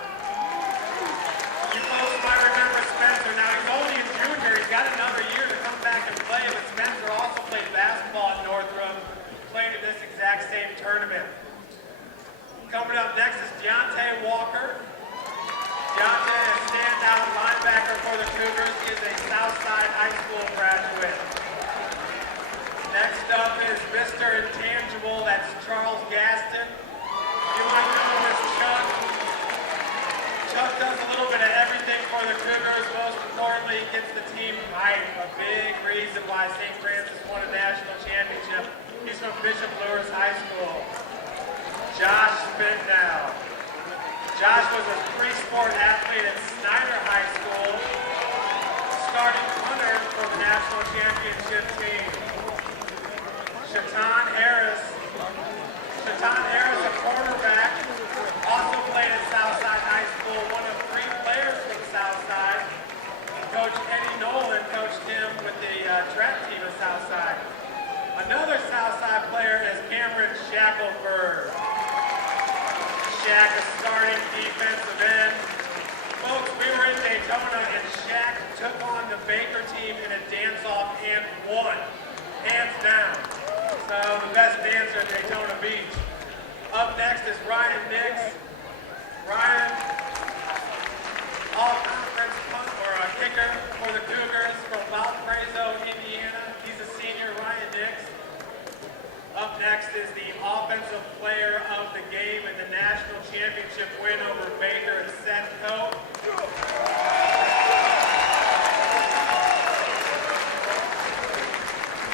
You folks might remember Spencer. Now, he's only a junior. He's got another year to come back and play, but Spencer also played basketball at Northrop, played in this exact same tournament. Coming up next is Deontay Walker. Deontay, a standout linebacker for the Cougars, is a Southside High School graduate. Next up is Mr. Intangible, that's Charles Gaston. You might know him as Chuck. Chuck does a little bit of everything for the Cougars. Most importantly, he gets the team hype, a big reason why St. Francis won a national championship. He's from Bishop Lewis High School. Josh Spitnow. Josh was a three-sport athlete at Snyder High School, starting punter for the national championship team. Shatan Harris, a quarterback, also played at Southside High School, one of 3 players from Southside. Coach Eddie Nolan coached him with the track team at Southside. Another Southside player is Cameron Shackelford. Shaq, a starting defensive end. Folks, we were in Daytona and Shaq took on the Baker team in a dance-off and won, hands down. So the best dancer at Daytona Beach. Up next is Ryan Nix. Ryan, all-conference punt or a kicker for the Cougars from Valparaiso, Indiana. He's a senior, Ryan Nix. Up next is the offensive player of the game in the national championship win over Baker and Seth Coe.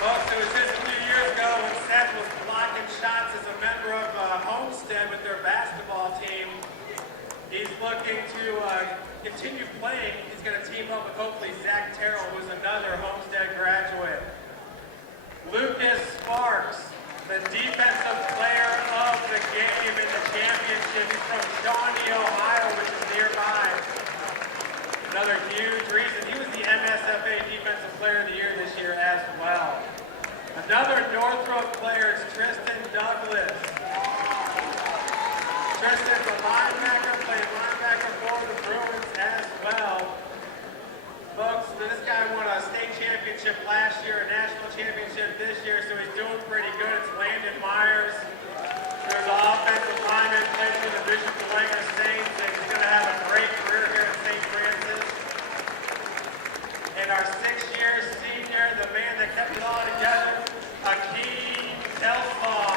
Folks, it was just a few years ago when Seth was blocking shots as a member of Homestead with their basketball team. He's looking looking to continue playing. He's going to team up with hopefully Zach Terrell, who's another Homestead graduate. Lucas Sparks, the defensive player of the game in the championship. He's from Shawnee, Ohio, which is nearby. Another huge reason. He was the MSFA Defensive Player of the Year this year as well. Another Northrop player is Tristan Douglas. Tristan's a linebacker, played linebacker for the Bruins as well. Folks, this guy won a state championship last year, a national championship this year, so he's doing pretty good. It's Landon Myers. There's an offensive lineman, played for the Bishop Dwayne Saints, and he's going to have a great career here at St. Francis. And our 6-year senior, the man that kept it all together, Akeem Telfaw.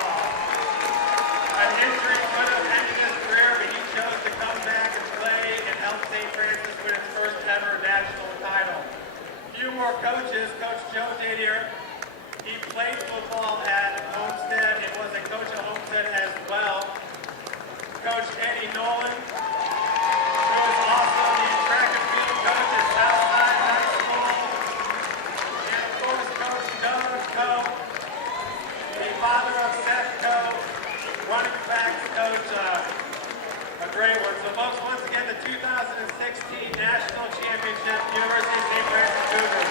An injury could have ended his career, but he chose to come back and play and help St. Francis win its first ever national title. A few more coaches. Coach Joe Didier, he played football at Homestead and was a coach at Homestead as well. Coach Eddie Nolan, who is also the track and field coach at Southside High School. And of course, Coach Doug Coe, the father of Seth Coe, running backs coach, a great one. So folks, once again, the 2016 National Championship, University of St. Francis Cougars.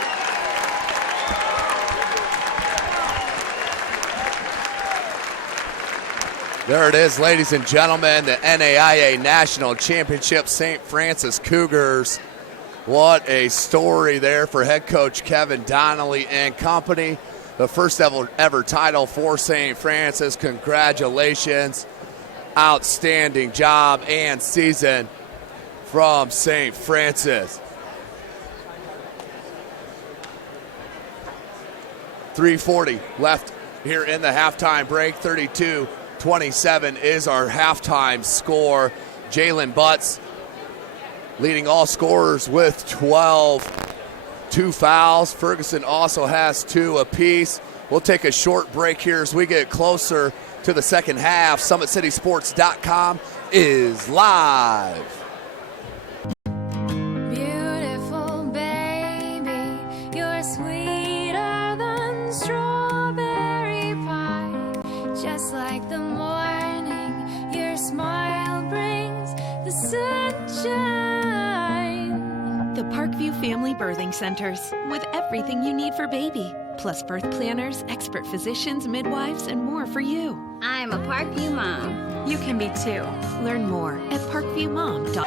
There it is, ladies and gentlemen, the NAIA National Championship, St. Francis Cougars. What a story there for head coach Kevin Donnelly and company. The first ever title for St. Francis. Congratulations. Outstanding job and season from St. Francis. 3:40 left here in the halftime break. 32-27 is our halftime score. Jalen Butts leading all scorers with 12. 2 fouls. Ferguson also has 2 apiece. We'll take a short break here as we get closer to the second half. SummitCitySports.com is live. Beautiful baby, you're sweeter than strawberry pie. Just like the morning, your smile brings the sunshine. The Parkview Family Birthing Centers, with everything you need for baby, plus birth planners, expert physicians, midwives, and more for you. I'm a Parkview mom. You can be too. Learn more at parkviewmom.com.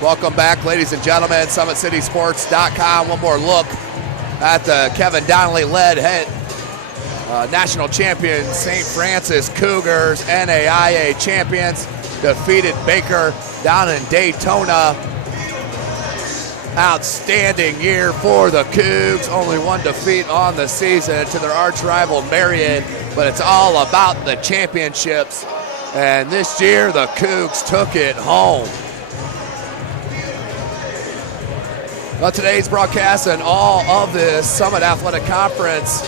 Welcome back, ladies and gentlemen. SummitCitySports.com. One more look at the Kevin Donnelly-led national champion St. Francis Cougars, NAIA champions, defeated Baker down in Daytona. Outstanding year for the Cougs. Only one defeat on the season to their arch rival Marion, but it's all about the championships. And this year, the Cougs took it home. Well, today's broadcast and all of this Summit Athletic Conference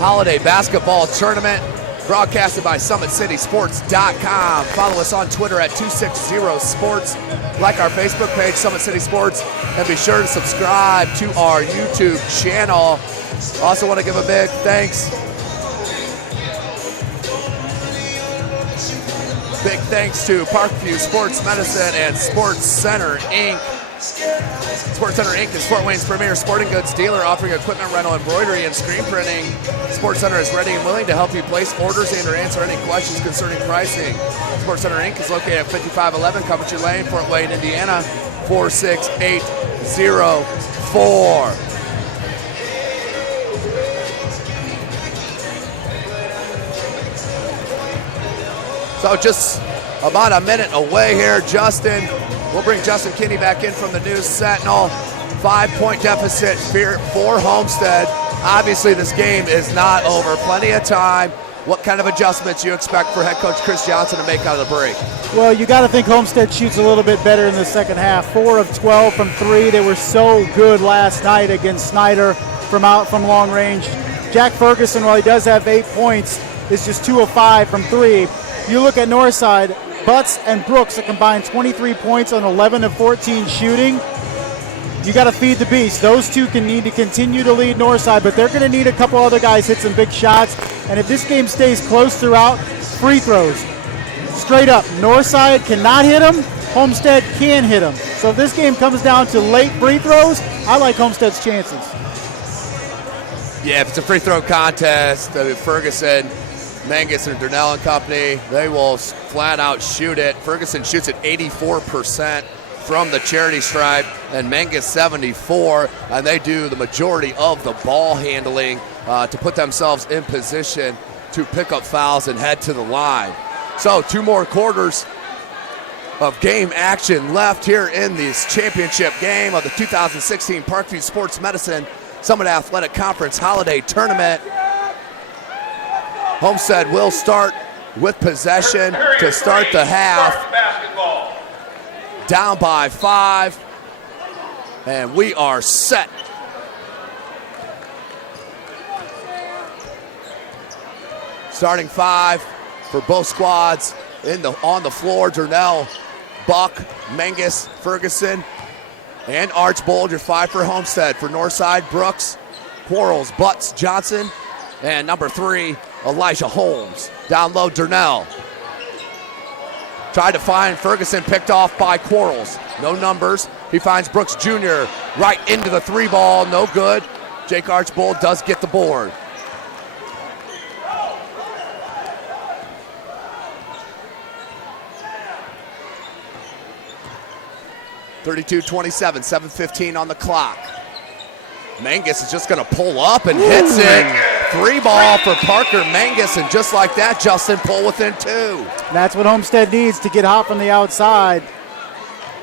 Holiday Basketball Tournament broadcasted by SummitCitySports.com. Follow us on Twitter at 260sports. Like our Facebook page, Summit City Sports, and be sure to subscribe to our YouTube channel. Also want to give a big thanks. Big thanks to Parkview Sports Medicine and Sports Center, Inc. Sports Center, Inc. is Fort Wayne's premier sporting goods dealer, offering equipment rental, embroidery, and screen printing. Sports Center is ready and willing to help you place orders and or answer any questions concerning pricing. Sports Center, Inc. is located at 5511 Coventry Lane, Fort Wayne, Indiana, 46804. So just about a minute away here, Justin. We'll bring Justin Kinney back in from the News Sentinel. 5-point deficit for Homestead. Obviously, this game is not over. Plenty of time. What kind of adjustments you expect for head coach Chris Johnson to make out of the break? Well, you got to think Homestead shoots a little bit better in the second half. 4 of 12 from 3. They were so good last night against Snyder from long range. Jack Ferguson, while he does have 8 points, is just 2 of 5 from 3. You look at Northside, Butts and Brooks, a combined 23 points on 11 of 14 shooting. You got to feed the beast. Those two can need to continue to lead Northside, but they're going to need a couple other guys hit some big shots. And if this game stays close throughout, free throws. Straight up, Northside cannot hit them. Homestead can hit them. So if this game comes down to late free throws, I like Homestead's chances. Yeah, if it's a free throw contest, Ferguson, Mangus, and Durnell and company, they will flat out shoot it. Ferguson shoots at 84% from the charity stripe, and Mangus 74, and they do the majority of the ball handling to put themselves in position to pick up fouls and head to the line. So 2 more quarters of game action left here in this championship game of the 2016 Parkview Sports Medicine Summit Athletic Conference Holiday Tournament. Homestead will start with possession to start the half. Down by 5, and we are set. Starting 5 for both squads on the floor. Durnell, Buck, Mangus, Ferguson, and Archbold. Your 5 for Homestead. For Northside, Brooks, Quarles, Butts, Johnson, and number 3, Elijah Holmes. Down low, Durnell. Tried to find Ferguson, picked off by Quarles. No numbers. He finds Brooks Jr. right into the 3 ball. No good. Jake Archbold does get the board. (32-27), 7:15 on the clock. Mangus is just going to pull up and hits it. 3 ball for Parker Mangus, and just like that, Justin pull within 2. That's what Homestead needs to get hot from the outside.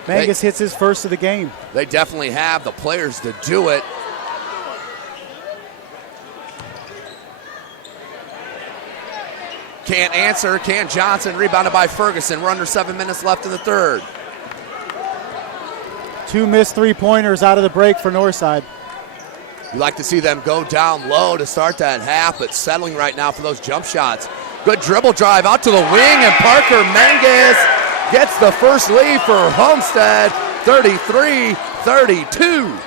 Mangus hits his first of the game. They definitely have the players to do it. Can't answer, can Johnson, rebounded by Ferguson. We're under 7 minutes left in the third. 2 missed 3-pointers out of the break for Northside. You like to see them go down low to start that half, but settling right now for those jump shots. Good dribble drive out to the wing, and Parker Mangus gets the first lead for Homestead, 33-32.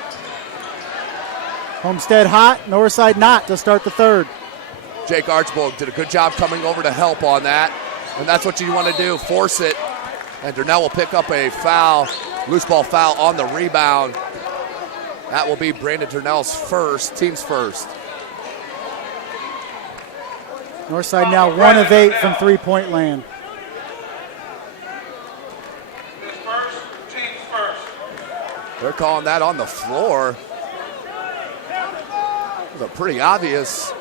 Homestead hot, Northside not to start the third. Jake Archbold did a good job coming over to help on that, and that's what you want to do, force it. And Durnell will pick up a foul, loose ball foul on the rebound. That will be Brandon Durnell's team's first. Northside now 1 of 8 from 3-point land. They're calling that on the floor. It was a pretty obvious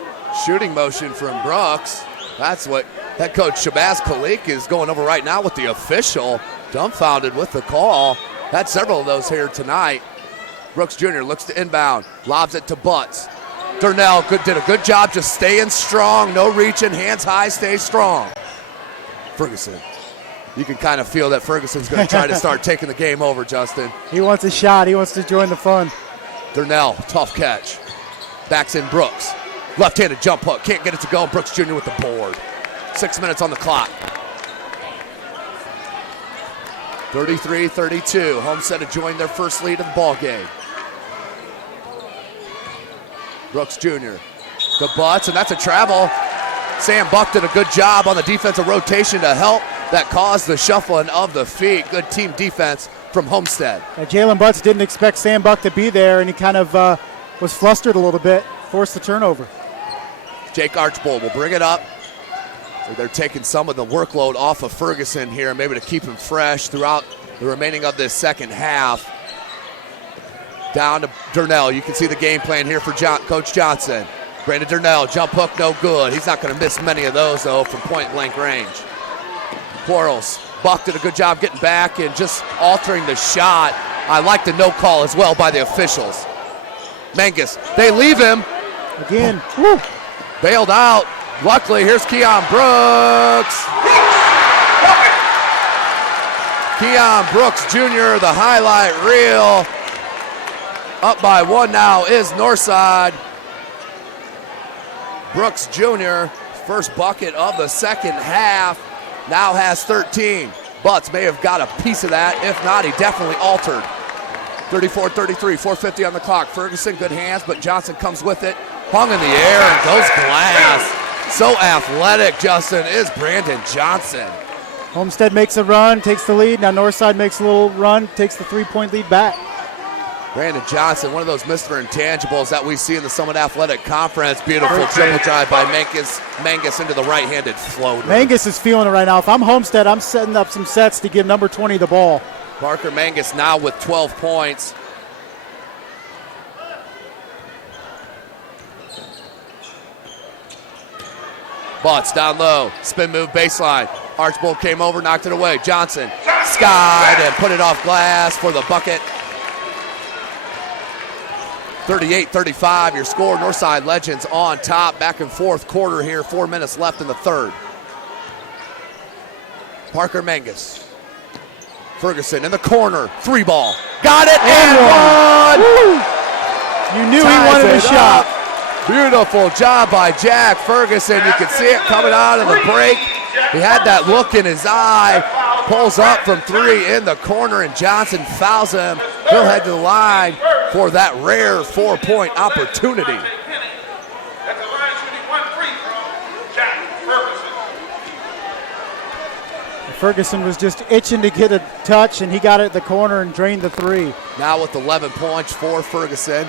shooting motion from Brooks. That's what head coach Shabazz Khalik is going over right now with the official. Dumbfounded with the call. Had several of those here tonight. Brooks Jr. looks to inbound, lobs it to Butts. Durnell did a good job just staying strong, no reaching, hands high, stay strong. Ferguson. You can kind of feel that Ferguson's going to try to start taking the game over, Justin. He wants a shot. He wants to join the fun. Durnell, tough catch. Backs in Brooks. Left-handed jump hook. Can't get it to go. Brooks Jr. with the board. 6 minutes on the clock. 33-32. Homestead had joined their first lead of the ball game. Brooks Jr. to Butts, and that's a travel. Sam Buck did a good job on the defensive rotation to help. That caused the shuffling of the feet. Good team defense from Homestead. Jalen Butts didn't expect Sam Buck to be there, and he kind of was flustered a little bit, forced the turnover. Jake Archbold will bring it up. So they're taking some of the workload off of Ferguson here, maybe to keep him fresh throughout the remaining of this second half. Down to Durnell. You can see the game plan here for Coach Johnson. Brandon Durnell, jump hook, no good. He's not going to miss many of those, though, from point-blank range. Quarles. Buck did a good job getting back and just altering the shot. I like the no call as well by the officials. Mangus, they leave him. Again. Woo. Bailed out. Luckily, here's Keon Brooks. Keon Brooks Jr., the highlight reel. Up by 1 now is Northside. Brooks Jr., first bucket of the second half, now has 13. Butts may have got a piece of that. If not, he definitely altered. 34-33, 4:50 on the clock. Ferguson, good hands, but Johnson comes with it. Hung in the air and goes glass. So athletic, Justin, is Brandon Johnson. Homestead makes a run, takes the lead. Now Northside makes a little run, takes the 3-point lead back. Brandon Johnson, one of those Mr. Intangibles that we see in the Summit Athletic Conference. Beautiful dribble drive by Mangus into the right-handed floater. Mangus is feeling it right now. If I'm Homestead, I'm setting up some sets to give number 20 the ball. Parker Mangus now with 12 points. Butts down low, spin move baseline. Archbold came over, knocked it away. Johnson skied and put it off glass for the bucket. 38-35, your score. Northside Legends on top. Back and forth quarter here. 4 minutes left in the third. Parker Mangus. Ferguson in the corner. 3-ball. Got it and one! You knew he wanted a shot. Beautiful job by Jack Ferguson. You can see it coming out of the break. He had that look in his eye. Pulls up from 3 in the corner, and Johnson fouls him. He'll head to the line for that rare 4-point opportunity. Ferguson was just itching to get a touch, and he got it at the corner and drained the 3. Now with 11 points for Ferguson,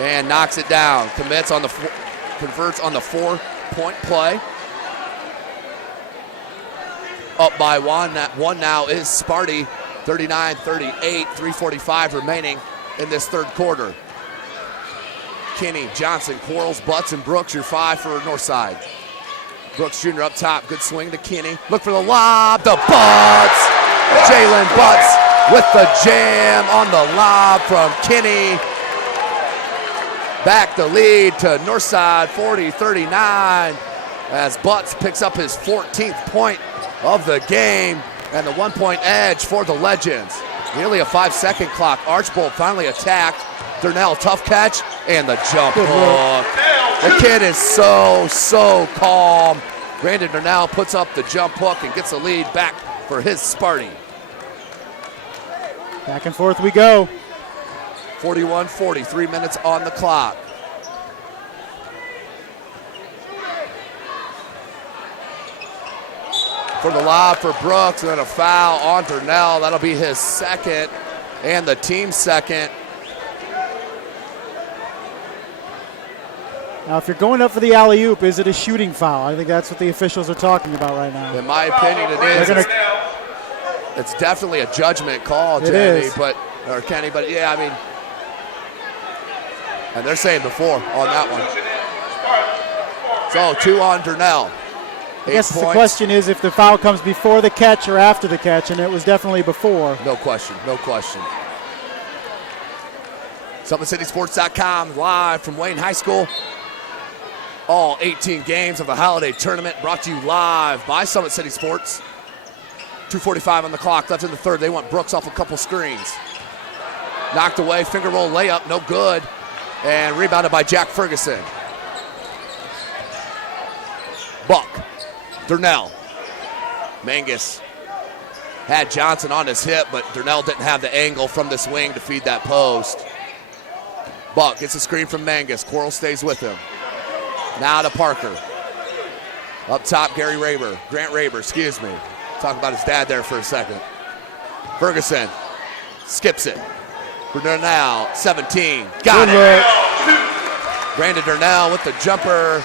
and knocks it down. Converts on the 4-point play. Up by one. That one now is Sparty. 39-38, 3:45 remaining in this third quarter. Kinney, Johnson, Quarles, Butts, and Brooks, your 5 for Northside. Brooks Jr. up top, good swing to Kinney. Look for the lob, the Butts. Jalen Butts with the jam on the lob from Kinney. Back the lead to Northside, 40-39, as Butts picks up his 14th point of the game, and the 1-point edge for the Legends. Nearly a 5-second clock. Archbold finally attacked. Durnell, tough catch, and the jump hook. The kid is so calm. Brandon Durnell puts up the jump hook and gets the lead back for his Sparty. Back and forth we go. 41-40, 3 minutes on the clock. For the lob for Brooks, and then a foul on Durnell. That'll be his second and the team's second. Now, if you're going up for the alley-oop, is it a shooting foul? I think that's what the officials are talking about right now. In my opinion, it is. It's definitely a judgment call, Kenny, or Kenny, but yeah, I mean, and they're saying before on that one. So 2 on Durnell. I guess the question is if the foul comes before the catch or after the catch, and it was definitely before. No question. SummitCitySports.com, live from Wayne High School. All 18 games of the holiday tournament brought to you live by Summit City Sports. 2:45 on the clock, left in the third. They want Brooks off a couple screens. Knocked away, finger roll layup, no good. And rebounded by Jack Ferguson. Buck. Durnell. Mangus had Johnson on his hip, but Durnell didn't have the angle from this wing to feed that post. Buck gets a screen from Mangus. Quarles stays with him. Now to Parker. Up top, Grant Raber, excuse me. Talking about his dad there for a second. Ferguson skips it. For Durnell, 17. Got it. Brandon Durnell with the jumper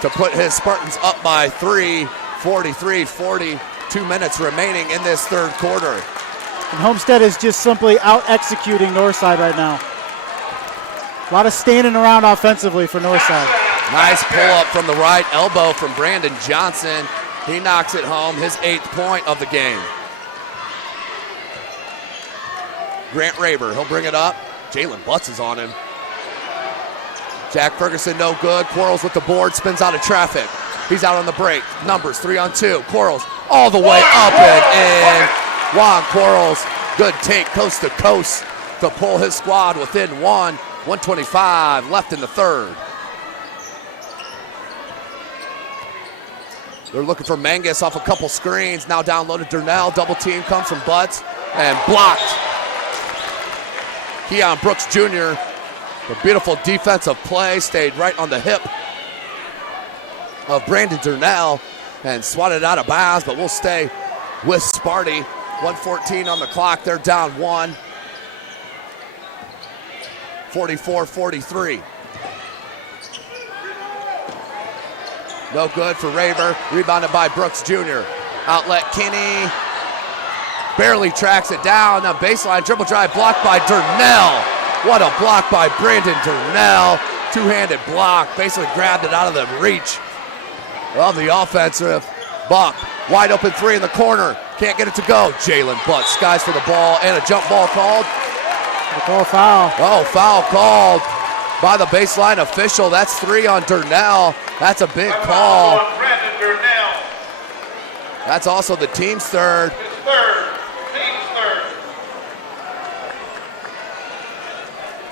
to put his Spartans up by 3, 43-40, 2 minutes remaining in this third quarter. And Homestead is just simply out-executing Northside right now. A lot of standing around offensively for Northside. Nice pull-up from the right elbow from Brandon Johnson. He knocks it home, his 8th point of the game. Grant Raber, he'll bring it up. Jalen Butts is on him. Jack Ferguson, no good. Quarles with the board, spins out of traffic. He's out on the break. Numbers, 3-on-2. Quarles all the way up and in. Juan Quarles, good take coast to coast to pull his squad within 1:25 left in the third. They're looking for Mangus off a couple screens. Now downloaded Durnell. Double team comes from Butts and blocked. Keon Brooks Jr. The beautiful defensive play stayed right on the hip of Brandon Durnell and swatted out of bounds, but we'll stay with Sparty. 1:14 on the clock. They're down one. 44-43. No good for Raver. Rebounded by Brooks Jr. Outlet Kinney. Barely tracks it down. Now baseline dribble drive blocked by Durnell. What a block by Brandon Durnell. Two-handed block. Basically grabbed it out of the reach of the offensive. Buck. Wide open three in the corner. Can't get it to go. Jalen Butts skies for the ball and a jump ball called. Call foul. Oh, foul called by the baseline official. That's 3 on Durnell. That's a big call. That's also the team's third.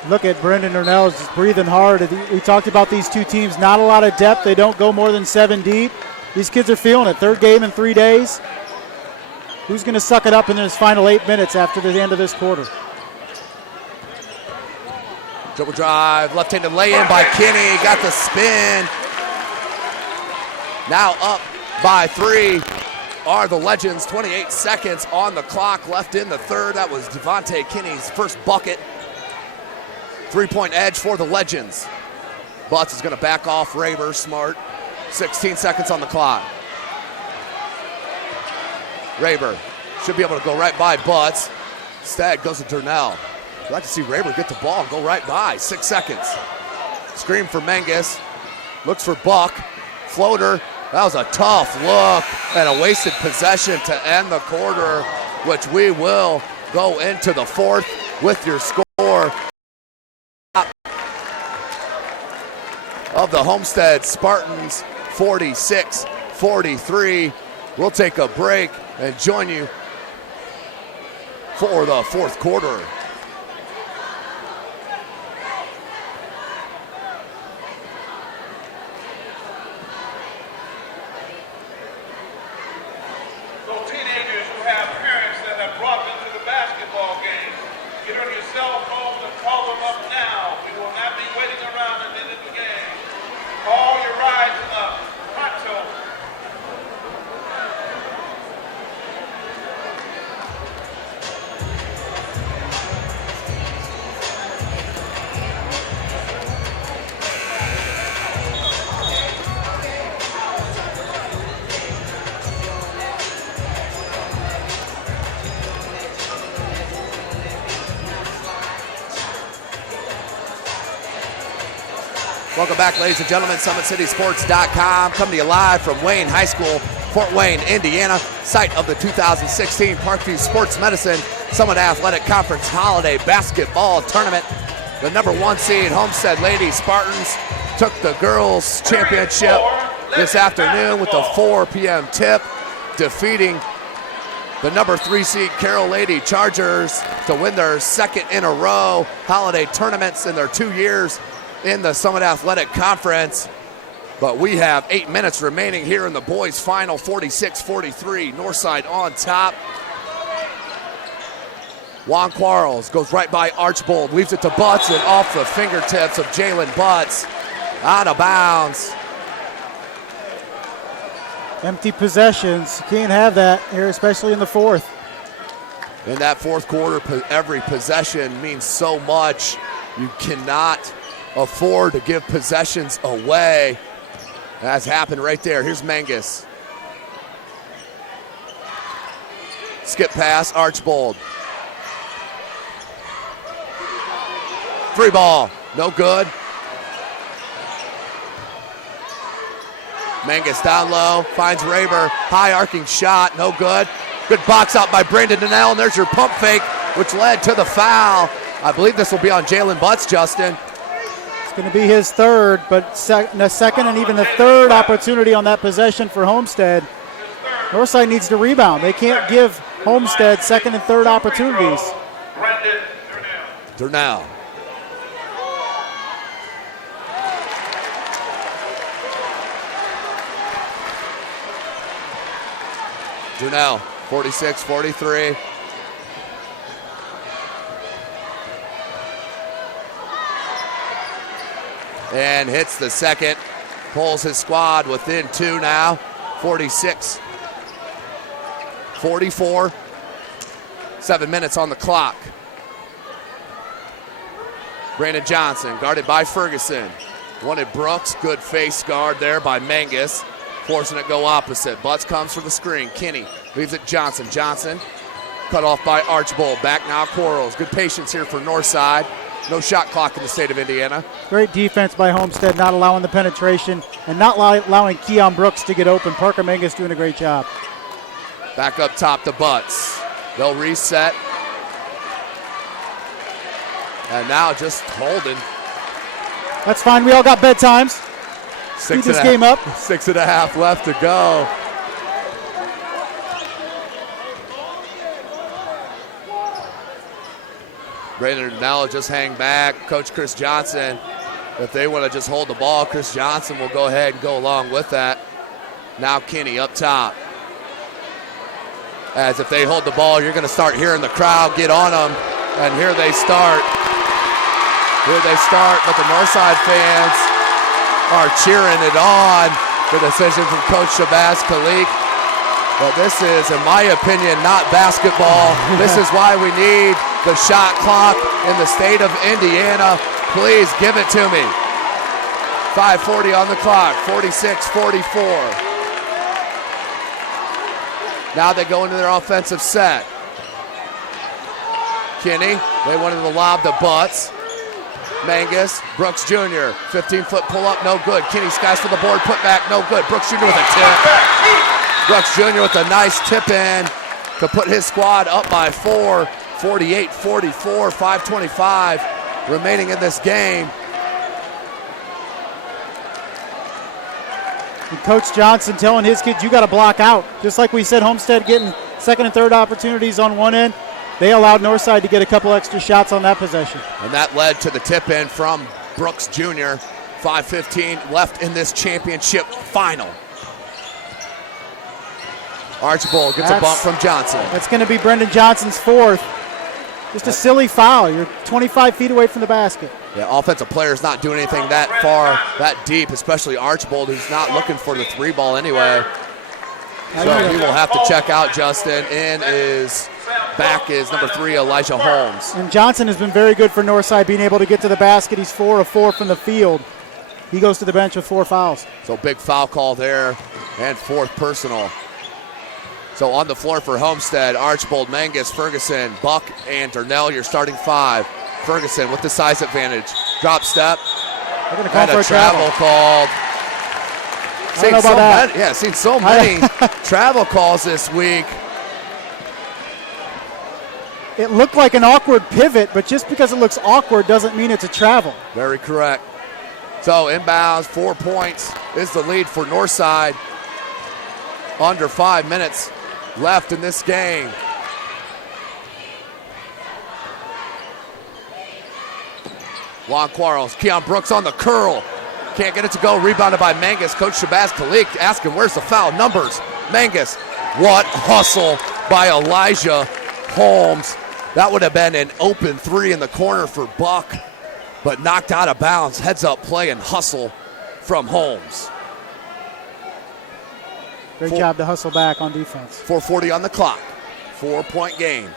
Look at Brendan Durnell just breathing hard. We talked about these two teams, not a lot of depth. They don't go more than 7 deep. These kids are feeling it. Third game in 3 days. Who's going to suck it up in his final 8 minutes after the end of this quarter? Dribble drive, left-handed lay-in by Kinney. Got the spin. Now up by 3 are the Legends. 28 seconds on the clock left in the third. That was Devontae Kinney's first bucket. 3-point edge for the Legends. Butts is going to back off Raver. Smart. 16 seconds on the clock. Raver should be able to go right by Butts. Instead goes to Durnell. I'd like to see Raver get the ball and go right by. 6 seconds. Screen for Mangus. Looks for Buck. Floater. That was a tough look and a wasted possession to end the quarter, which we will go into the fourth with your score of the Homestead Spartans, 46-43. We'll take a break and join you for the fourth quarter. Welcome back, ladies and gentlemen. SummitCitySports.com coming to you live from Wayne High School, Fort Wayne, Indiana, site of the 2016 Parkview Sports Medicine Summit Athletic Conference Holiday Basketball Tournament. The number 1 seed Homestead Lady Spartans took the girls' championship this afternoon with a 4 p.m. tip, defeating the number 3 seed Carroll Lady Chargers to win their second in a row holiday tournaments in their 2 years in the Summit Athletic Conference. But we have 8 minutes remaining here in the boys' final, 46-43. Northside on top. Juan Quarles goes right by Archbold, leaves it to Butts, and off the fingertips of Jalen Butts. Out of bounds. Empty possessions. You can't have that here, especially in the fourth. In that fourth quarter, every possession means so much. You cannot afford to give possessions away. That's happened right there. Here's Mangus. Skip pass, Archbold. 3 ball, no good. Mangus down low, finds Raver. High arcing shot, no good. Good box out by Brandon Donnell, and there's your pump fake, which led to the foul. I believe this will be on Jalen Butts, Justin. It's going to be his third, but the second and even the third opportunity on that possession for Homestead. Northside needs to rebound. They can't give Homestead second and third opportunities. Durnell. Durnell, 46-43. And hits the second. Pulls his squad within 2 now. 46-44. 7 minutes on the clock. Brandon Johnson guarded by Ferguson. Wanted Brooks. Good face guard there by Mangus. Forcing it go opposite. Butts comes for the screen. Kinney leaves it Johnson. Johnson cut off by Archbold. Back now Quarles. Good patience here for Northside. No shot clock in the state of Indiana. Great defense by Homestead, not allowing the penetration and not allowing Keon Brooks to get open. Parker Mangus doing a great job. Back up top to Butts. They'll reset. And now just holding. That's fine. We all got bedtimes. Speed this game up. 6.5 left to go. Brandon Durnell just hang back. Coach Chris Johnson, if they want to just hold the ball, Chris Johnson will go ahead and go along with that. Now Kinney up top. As if they hold the ball, you're going to start hearing the crowd get on them. And here they start. But the Northside fans are cheering it on. The decision from Coach Shabazz Khalik. But this is, in my opinion, not basketball. This is why we need the shot clock in the state of Indiana. Please give it to me. 5:40 on the clock, 46-44. Now they go into their offensive set. Kinney, they wanted to lob to Butts. Mangus, Brooks Jr., 15-foot pull-up, no good. Kinney skies for the board, put back, no good. Brooks Jr. with a tip. Brooks Jr. with a nice tip in to put his squad up by 4, 48-44, 5:25 remaining in this game. And Coach Johnson telling his kids, you got to block out. Just like we said, Homestead getting second and third opportunities on one end. They allowed Northside to get a couple extra shots on that possession. And that led to the tip in from Brooks Jr. 5:15 left in this championship final. Archbold gets a bump from Johnson. That's going to be Brendan Johnson's fourth. Just a silly foul. You're 25 feet away from the basket. Yeah, offensive players not doing anything that far, that deep, especially Archbold, who's not looking for the 3-ball anyway. So he will have to check out, Justin. In is back is number 3, Elijah Holmes. And Johnson has been very good for Northside, being able to get to the basket. He's 4 of 4 from the field. He goes to the bench with 4 fouls. So big foul call there, and 4th personal. So on the floor for Homestead, Archbold, Mangus, Ferguson, Buck, and Durnell, your starting 5. Ferguson with the size advantage. Drop step. They're going to call and for a travel called. I don't know about that. Yeah, seen so many travel calls this week. It looked like an awkward pivot, but just because it looks awkward doesn't mean it's a travel. Very correct. So inbounds, 4 points is the lead for Northside. Under 5 minutes left in this game. Juan Quarles, Keon Brooks on the curl. Can't get it to go, rebounded by Mangus. Coach Shabazz Khalik asking where's the foul. Numbers, Mangus. What hustle by Elijah Holmes. That would have been an open 3 in the corner for Buck, but knocked out of bounds. Heads up play and hustle from Holmes. Great job to hustle back on defense. 4:40 on the clock. 4-point game.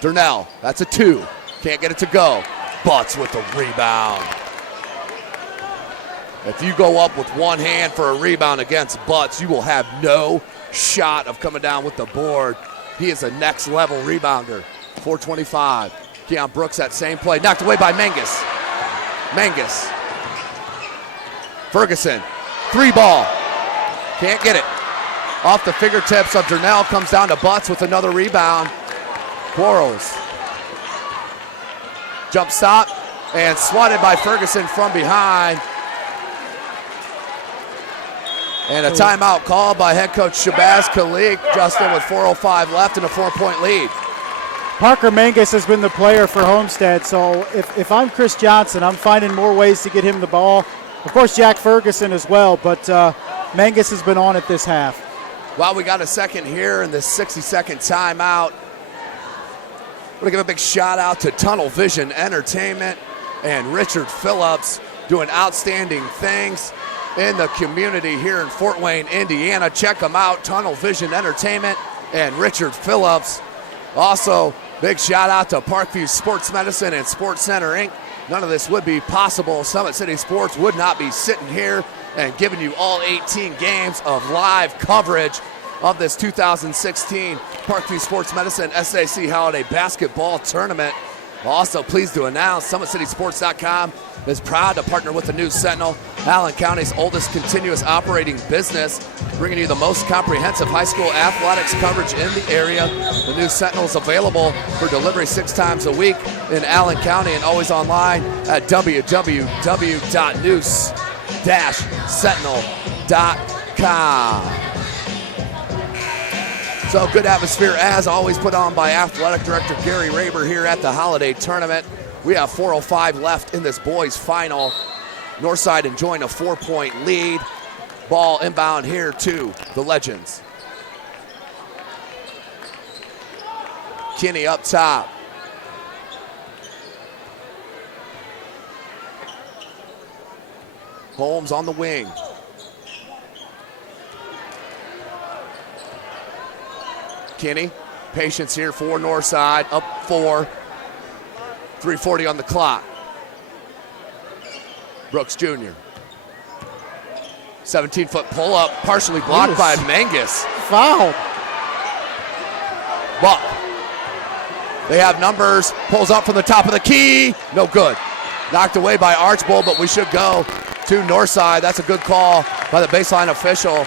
Durnell, that's a 2. Can't get it to go. Butts with the rebound. If you go up with one hand for a rebound against Butts, you will have no shot of coming down with the board. He is a next level rebounder. 4:25. Keon Brooks, that same play. Knocked away by Mangus. Mangus. Ferguson. 3-ball. Can't get it. Off the fingertips of Durnell, comes down to Butts with another rebound. Quarles. Jump stop and swatted by Ferguson from behind. And a timeout called by head coach Shabazz Khalik, Justin, with 4:05 left and a 4-point lead. Parker Mangus has been the player for Homestead, so if I'm Chris Johnson, I'm finding more ways to get him the ball. Of course, Jack Ferguson as well, but Mangus has been on it this half. While we got a second here in this 60-second timeout, I want to give a big shout out to Tunnel Vision Entertainment and Richard Phillips doing outstanding things in the community here in Fort Wayne, Indiana. Check them out, Tunnel Vision Entertainment and Richard Phillips. Also, big shout out to Parkview Sports Medicine and Sports Center, Inc. None of this would be possible. Summit City Sports would not be sitting here and giving you all 18 games of live coverage of this 2016 Parkview Sports Medicine SAC Holiday Basketball Tournament. Also pleased to announce SummitCitySports.com is proud to partner with the News Sentinel, Allen County's oldest continuous operating business, bringing you the most comprehensive high school athletics coverage in the area. The News Sentinel is available for delivery 6 times a week in Allen County and always online at www.news-sentinel.com. So good atmosphere as always put on by Athletic Director Gary Raber here at the Holiday Tournament. We have 4:05 left in this boys final. Northside enjoying a 4-point lead. Ball inbound here to the Legends. Kinney up top. Holmes on the wing. Kinney, patience here for Northside, up 4. 3:40 on the clock. Brooks Jr. 17-foot pull-up, partially blocked by Mangus. Foul. Buck. They have numbers, pulls up from the top of the key, no good. Knocked away by Archbold, but we should go to Northside. That's a good call by the baseline official.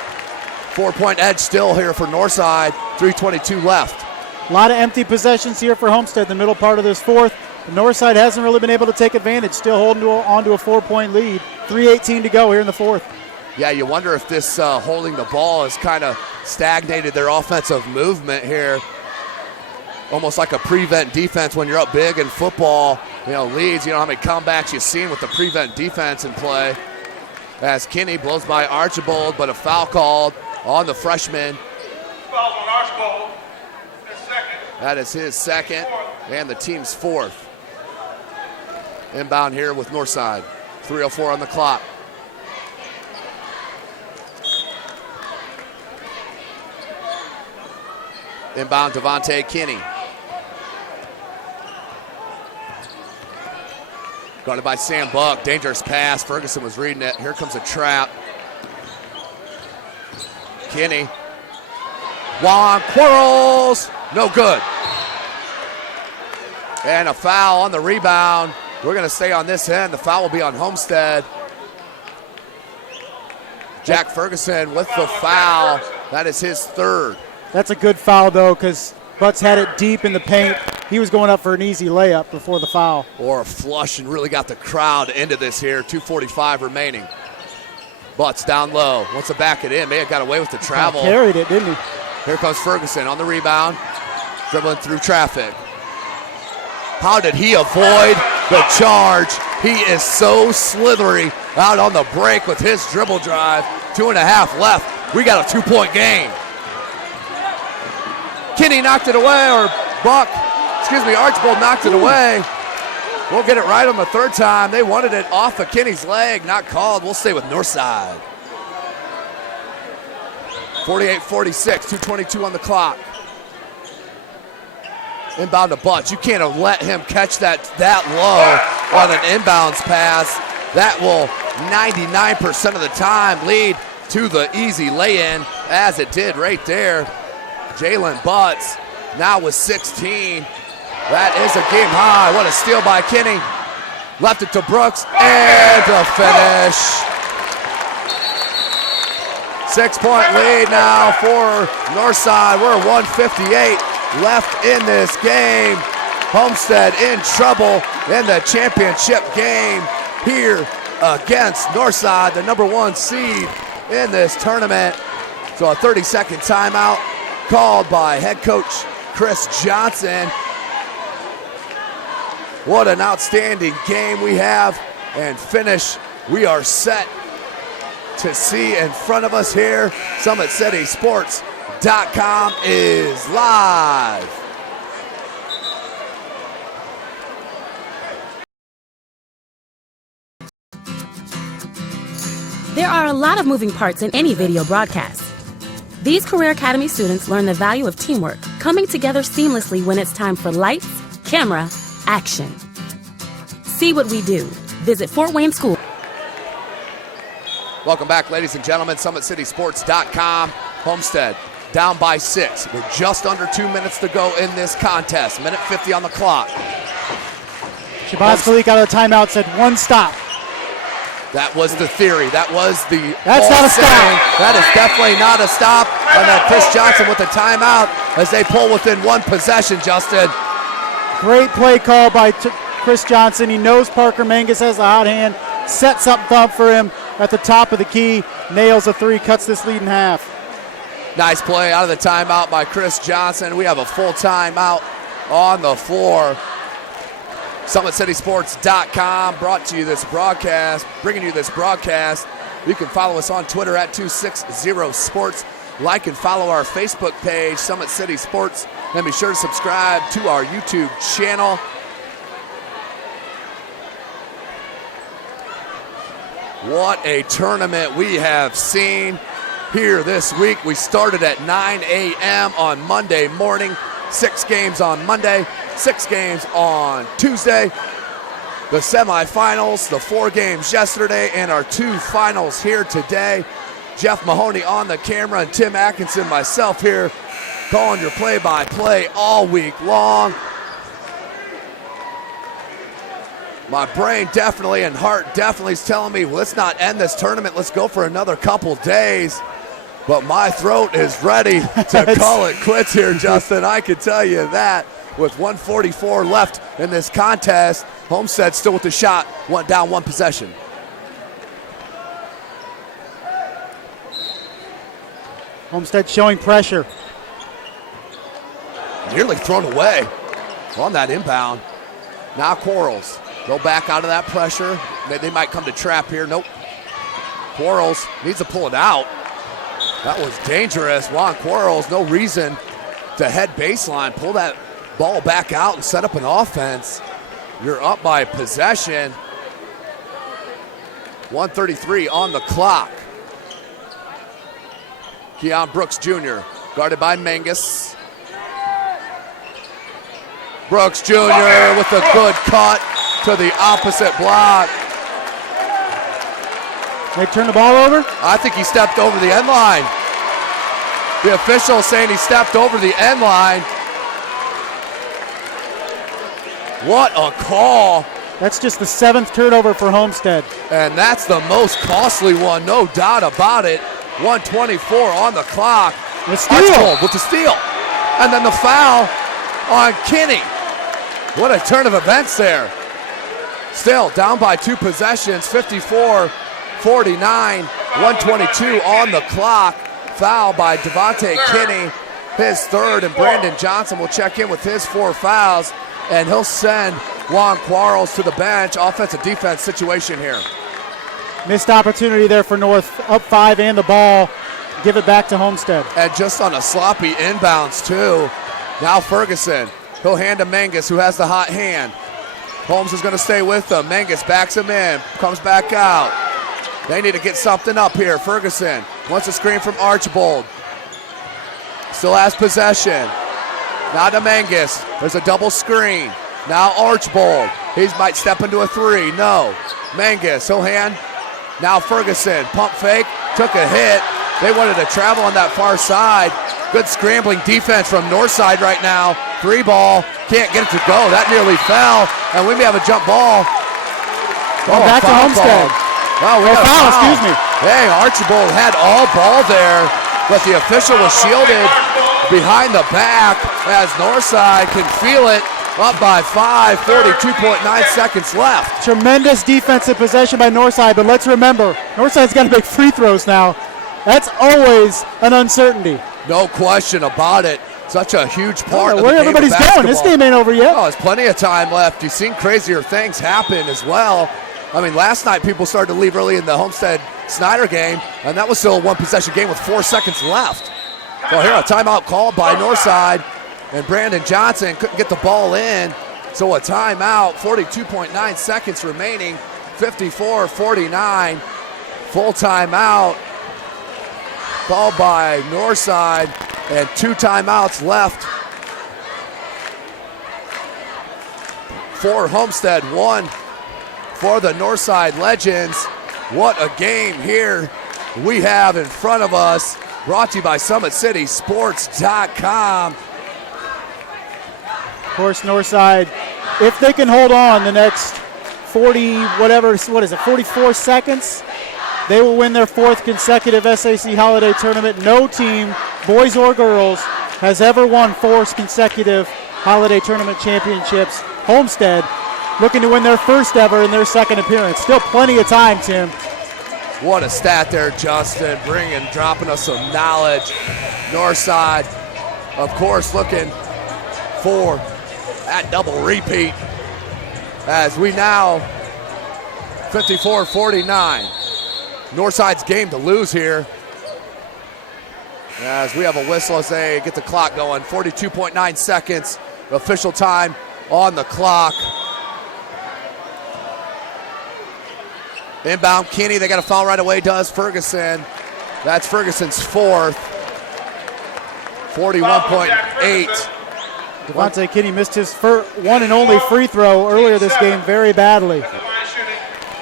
4-point edge still here for Northside, 3:22 left. A lot of empty possessions here for Homestead in the middle part of this fourth. The Northside hasn't really been able to take advantage, still holding on to a 4-point lead. 3:18 to go here in the fourth. Yeah, you wonder if this holding the ball has kind of stagnated their offensive movement here. Almost like a prevent defense when you're up big in football. You know, leads, you know how many comebacks you've seen with the prevent defense in play. As Kinney blows by Archibald, but a foul called on the freshman. Foul on Archibald, his second. That is his second and the team's fourth. Inbound here with Northside. 3:04 on the clock. Inbound Devontae Kinney. Guarded by Sam Buck. Dangerous pass. Ferguson was reading it. Here comes a trap. Kinney. Juan Quarles. No good. And a foul on the rebound. We're going to stay on this end. The foul will be on Homestead. Jack Ferguson with the foul. That is his third. That's a good foul, though, because Butts had it deep in the paint. He was going up for an easy layup before the foul. Or a flush and really got the crowd into this here. 2:45 remaining. Butts down low. Wants to back it in. May have got away with the travel. Carried it, didn't he? Here comes Ferguson on the rebound. Dribbling through traffic. How did he avoid the charge? He is so slithery out on the break with his dribble drive. 2.5 left. We got a 2-point game. Kinney knocked it away, or Archibald knocked it away. We'll get it right on the third time. They wanted it off of Kinney's leg, not called. We'll stay with Northside. 48-46, 2:22 on the clock. Inbound to Butts. You can't have let him catch that low on an inbounds pass. That will 99% of the time lead to the easy lay-in, as it did right there. Jalen Butts now with 16. That is a game high. What a steal by Kinney. Left it to Brooks, and a finish. 6-point lead now for Northside. We're 1:58 left in this game. Homestead in trouble in the championship game here against Northside, the #1 seed in this tournament. So a 30-second timeout called by head coach Chris Johnson. What an outstanding game we have and finish we are set to see in front of us here. Summit City Sports SummitCitySports.com is live. There are a lot of moving parts in any video broadcast. These Career Academy students learn the value of teamwork, coming together seamlessly when it's time for lights, camera, action. See what we do. Visit Fort Wayne School. Welcome back, ladies and gentlemen. SummitCitySports.com. Homestead down by 6 with just under 2 minutes to go in this contest. Minute 50 on the clock. Shabazz Khalik out of the timeout said one stop. That was the theory. That was the That's not a stop. That is definitely not a stop. And then Chris Johnson with the timeout as they pull within one possession, Justin. Great play call by Chris Johnson. He knows Parker Mangus has a hot hand. Sets up thumb for him at the top of the key. Nails a three, cuts this lead in half. Nice play out of the timeout by Chris Johnson. We have a full timeout on the floor. SummitCitySports.com bringing you this broadcast. You can follow us on Twitter at 260sports. Like and follow our Facebook page, Summit City Sports. And be sure to subscribe to our YouTube channel. What a tournament we have seen here this week. We started at 9 a.m. on Monday morning. 6 games on Monday, 6 games on Tuesday. The semifinals, the 4 games yesterday, and our 2 finals here today. Jeff Mahoney on the camera and Tim Atkinson, myself here, calling your play-by-play all week long. My brain definitely and heart definitely is telling me, let's not end this tournament. Let's go for another couple days. But my throat is ready to call it quits here, Justin. I can tell you that. With 1:44 left in this contest, Homestead still with the shot. One down, one possession. Homestead showing pressure. Nearly thrown away on that inbound. Now Quarles. Go back out of that pressure. They might come to trap here. Nope. Quarles needs to pull it out. That was dangerous. Juan Quarles, no reason to head baseline. Pull that ball back out and set up an offense. You're up by possession. 1:33 on the clock. Keon Brooks Jr. guarded by Mangus. Brooks Jr. with a good cut to the opposite block. They turn the ball over? I think he stepped over the end line. The official saying he stepped over the end line. What a call. That's just the 7th turnover for Homestead. And that's the most costly one, no doubt about it. 1:24 on the clock. The steal. With the steal. And then the foul on Kinney. What a turn of events there. Still down by 2 possessions, 54-49, 1:22 on the clock. Foul by Devontae Kinney, his 3rd, and Brandon Johnson will check in with his 4 fouls, and he'll send Juan Quarles to the bench. Offensive defense situation here. Missed opportunity there for North, up 5 and the ball. Give it back to Homestead. And just on a sloppy inbounds too. Now Ferguson, he'll hand to Mangus, who has the hot hand. Holmes is going to stay with them. Mangus backs him in, comes back out. They need to get something up here. Ferguson wants a screen from Archibald. Still has possession. Now to Mangus. There's a double screen. Now Archibald. He might step into a 3. No. Mangus, he'll hand. Now Ferguson. Pump fake. Took a hit. They wanted to travel on that far side. Good scrambling defense from Northside right now. 3 ball. Can't get it to go. That nearly fell. And we may have a jump ball. Back to Homestead. Oh, we got a foul, excuse me. Hey, Archibald had all ball there, but the official was shielded behind the back as Northside can feel it. Up by 5, 42.9 seconds left. Tremendous defensive possession by Northside, but let's remember, Northside's got to make free throws now. That's always an uncertainty. No question about it. Such a huge part of the where game everybody's of going. This game ain't over yet. Oh, there's plenty of time left. You've seen crazier things happen as well. I mean, last night people started to leave early in the Homestead-Snyder game, and that was still a 1-possession game with 4 seconds left. So here a timeout called by Northside, and Brandon Johnson couldn't get the ball in. So a timeout, 42.9 seconds remaining, 54-49. Full timeout called by Northside, and 2 timeouts left for Homestead, 1 for the Northside Legends. What a game here we have in front of us. Brought to you by SummitCitySports.com. Of course, Northside, if they can hold on the next 44 seconds, they will win their 4th consecutive SAC Holiday Tournament. No team, boys or girls, has ever won 4 consecutive Holiday Tournament championships. Homestead looking to win their first ever in their 2nd appearance. Still plenty of time, Tim. What a stat there, Justin, dropping us some knowledge. Northside, of course, looking for that double repeat as we now 54-49. Northside's game to lose here as we have a whistle as they get the clock going. 42.9 seconds, official time on the clock. Inbound, Kinney, they got a foul right away, does Ferguson. That's Ferguson's 4th. 41.8. Devontae Kinney missed his one and only free throw earlier this game very badly.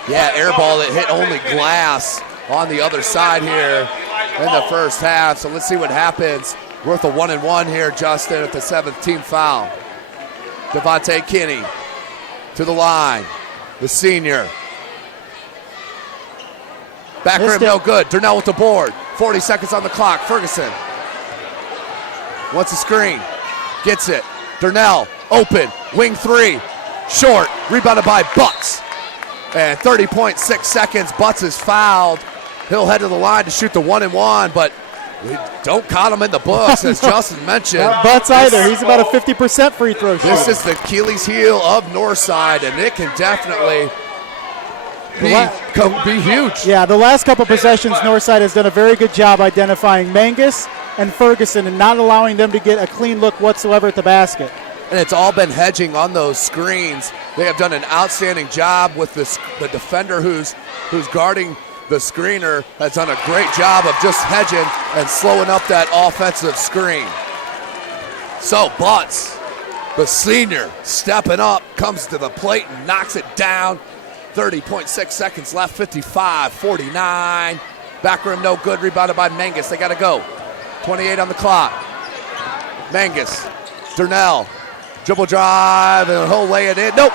Yeah, air ball that hit only glass on the other side here in the first half. So let's see what happens. Worth a 1-and-1 here, Justin, at the 7th team foul. Devontae Kinney to the line. The senior. Back rim, no good. Durnell with the board. 40 seconds on the clock. Ferguson wants a screen. Gets it. Durnell, open. Wing 3. Short. Rebounded by Butts. And 30.6 seconds. Butts is fouled. He'll head to the line to shoot the 1-and-1, but we don't count him in the books, as Justin mentioned. Not Butts either. He's about a 50% free throw shooter. This is the Achilles heel of Northside, and it can definitely be huge. Yeah, the last couple possessions, Northside has done a very good job identifying Mangus and Ferguson and not allowing them to get a clean look whatsoever at the basket. And it's all been hedging on those screens. They have done an outstanding job with the defender who's guarding the screener, has done a great job of just hedging and slowing up that offensive screen. So Butts, the senior, stepping up, comes to the plate and knocks it down. 30.6 seconds left, 55-49. Back rim, no good, rebounded by Mangus. They got to go. 28 on the clock. Mangus, Durnell, dribble drive, and he'll lay it in. Nope,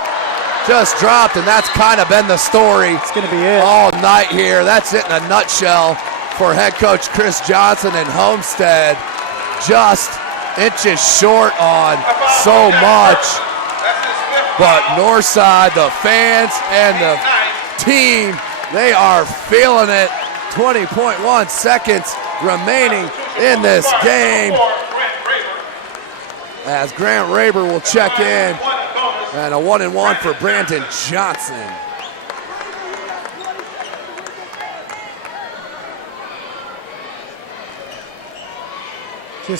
just dropped, and that's kind of been the story. It's going to be it all night here. That's it in a nutshell for head coach Chris Johnson and Homestead. Just inches short on so much. But Northside, the fans and the team, they are feeling it. 20.1 seconds remaining in this game as Grant Raber will check in, and a 1-and-1 for Brandon Johnson.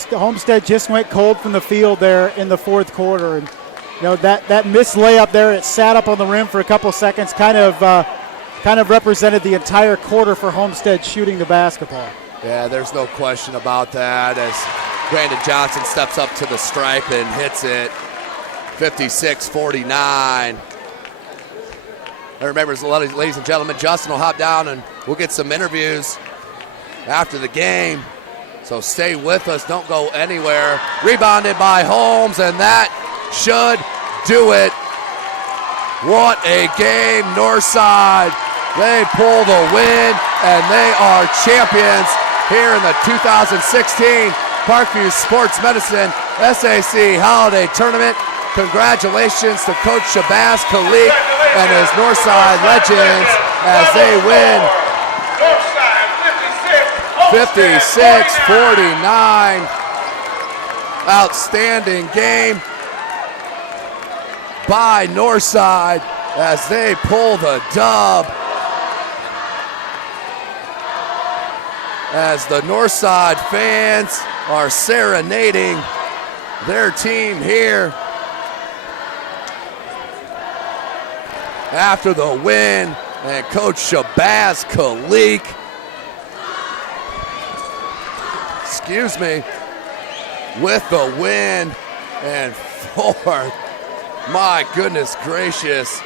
Homestead just went cold from the field there in the 4th quarter, and that missed layup there, it sat up on the rim for a couple seconds, kind of represented the entire quarter for Homestead shooting the basketball. Yeah, there's no question about that as Brandon Johnson steps up to the stripe and hits it. 56-49. And remember, ladies and gentlemen, Justin will hop down and we'll get some interviews after the game. So stay with us, don't go anywhere. Rebounded by Holmes, and that should do it. What a game, Northside. They pull the win, and they are champions here in the 2016 Parkview Sports Medicine SAC Holiday Tournament. Congratulations to Coach Shabazz Khalik and his Northside Legends as they win 56-49. Outstanding game by Northside as they pull the dub. As the Northside fans are serenading their team here after the win. And Coach Shabazz Khalik, with the win. And fourth, my goodness gracious,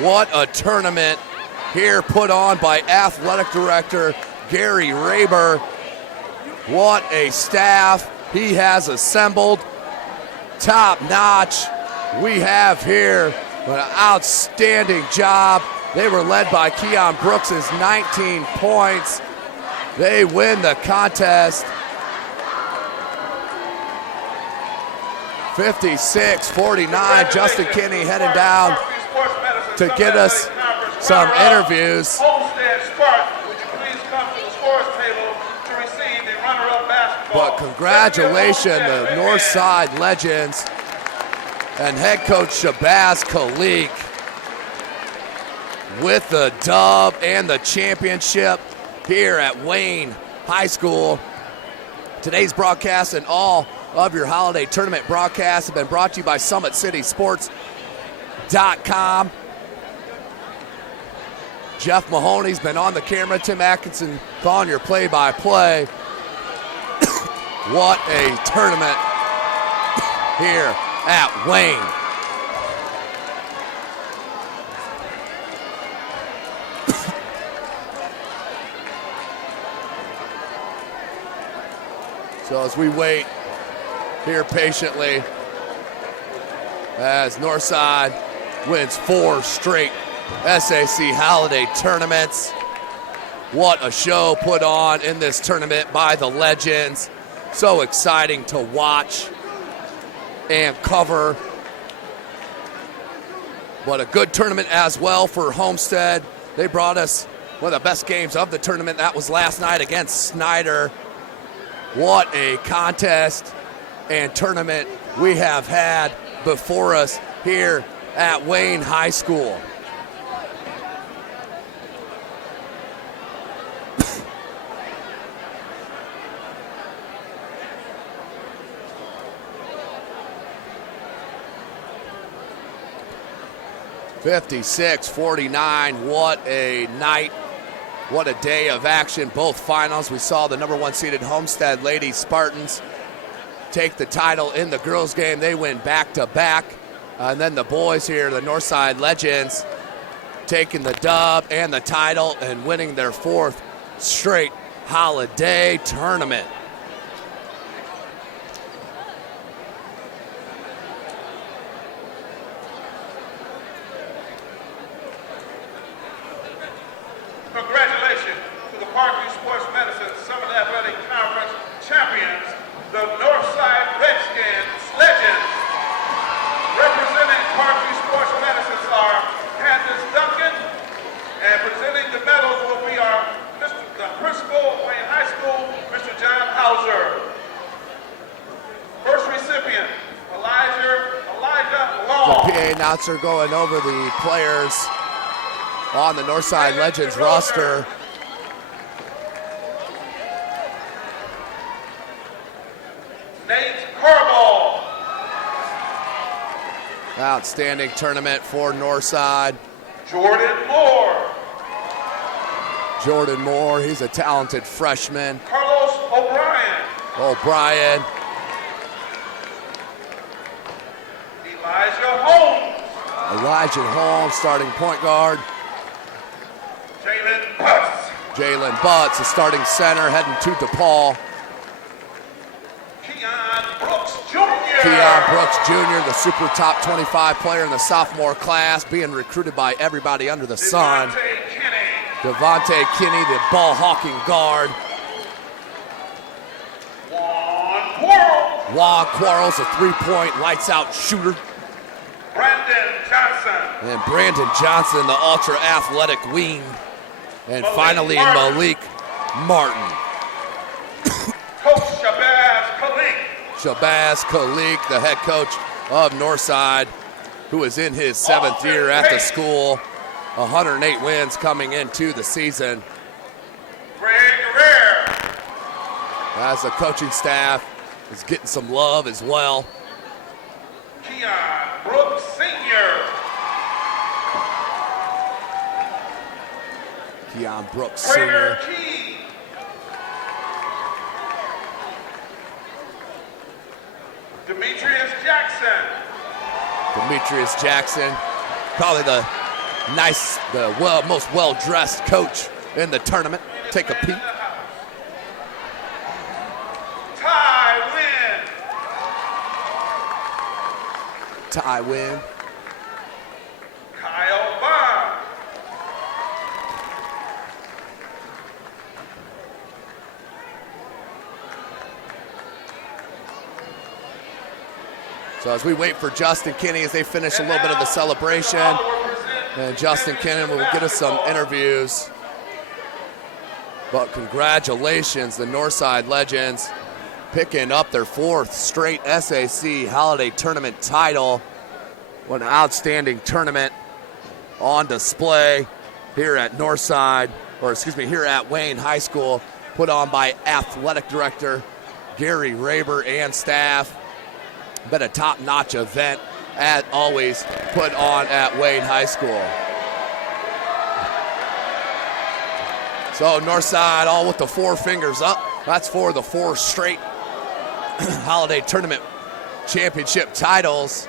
what a tournament here put on by Athletic Director Gary Raber. What a staff he has assembled. Top notch. We have here an outstanding job. They were led by Keon Brooks' 19 points. They win the contest 56-49. Justin Kinney heading down to get us some interviews. Homestead Spartans, would you please come to the scores table to receive the runner-up basketball? But congratulations, the Northside Legends and head coach Shabazz Khalik with the dub and the championship here at Wayne High School. Today's broadcast and all of your holiday tournament broadcasts have been brought to you by SummitCitySports.com. Jeff Mahoney's been on the camera. Tim Atkinson calling your play-by-play. What a tournament here at Wayne. So as we wait here patiently as Northside wins 4 straight SAC holiday tournaments. What a show put on in this tournament by the Legends. So exciting to watch and cover. But a good tournament as well for Homestead. They brought us one of the best games of the tournament. That was last night against Snyder. What a contest and tournament we have had before us here at Wayne High School. $56-49. What a night. What a day of action. Both finals. We saw the number 1 seeded Homestead Lady Spartans take the title in the girls' game. They win back-to-back. And then the boys here, the Northside Legends, taking the dub and the title and winning their 4th straight holiday tournament. Congratulations to the Parkview Sports Medicine Summit Athletic Conference champions, the Northside Redskins Legends. Representing Parkview Sports Medicine are Candace Duncan, and presenting the medals will be the principal of Wayne High School, Mr. John Hauser. First recipient, Elijah Long. The PA announcer going over the players on the Northside Legends roster. Nate Carball. Outstanding tournament for Northside. Jordan Moore, he's a talented freshman. Carlos O'Brien. Elijah Holmes, starting point guard. Jalen Butts, the starting center, heading to DePaul. Keon Brooks Jr., the super top 25 player in the sophomore class, being recruited by everybody under the sun. Devontae Kinney, the ball-hawking guard. Juan Quarles, a three-point lights-out shooter. Brandon Johnson, the ultra-athletic wing. And finally, Malik Martin. Coach Shabazz Khalik, the head coach of Northside, who is in his 7th year at the school. 108 wins coming into the season. As the coaching staff is getting some love as well. Keon Brooks Sr. Keon Brooks Prater Sr. Key. Demetrius Jackson. Demetrius Jackson, probably the most well-dressed coach in the tournament. Take a peek. Ty Wynn. Ty Wynn. Kyle Bond. So as we wait for Justin Kinney as they finish a little bit of the celebration, and Justin Kinney will get us some interviews. But congratulations, the Northside Legends picking up their 4th straight SAC Holiday Tournament title. What an outstanding tournament on display here at here at Wayne High School, put on by Athletic Director Gary Raber and staff. Been a top-notch event, as always, put on at Wayne High School. So Northside all with the 4 fingers up. That's for the 4 straight Holiday Tournament championship titles.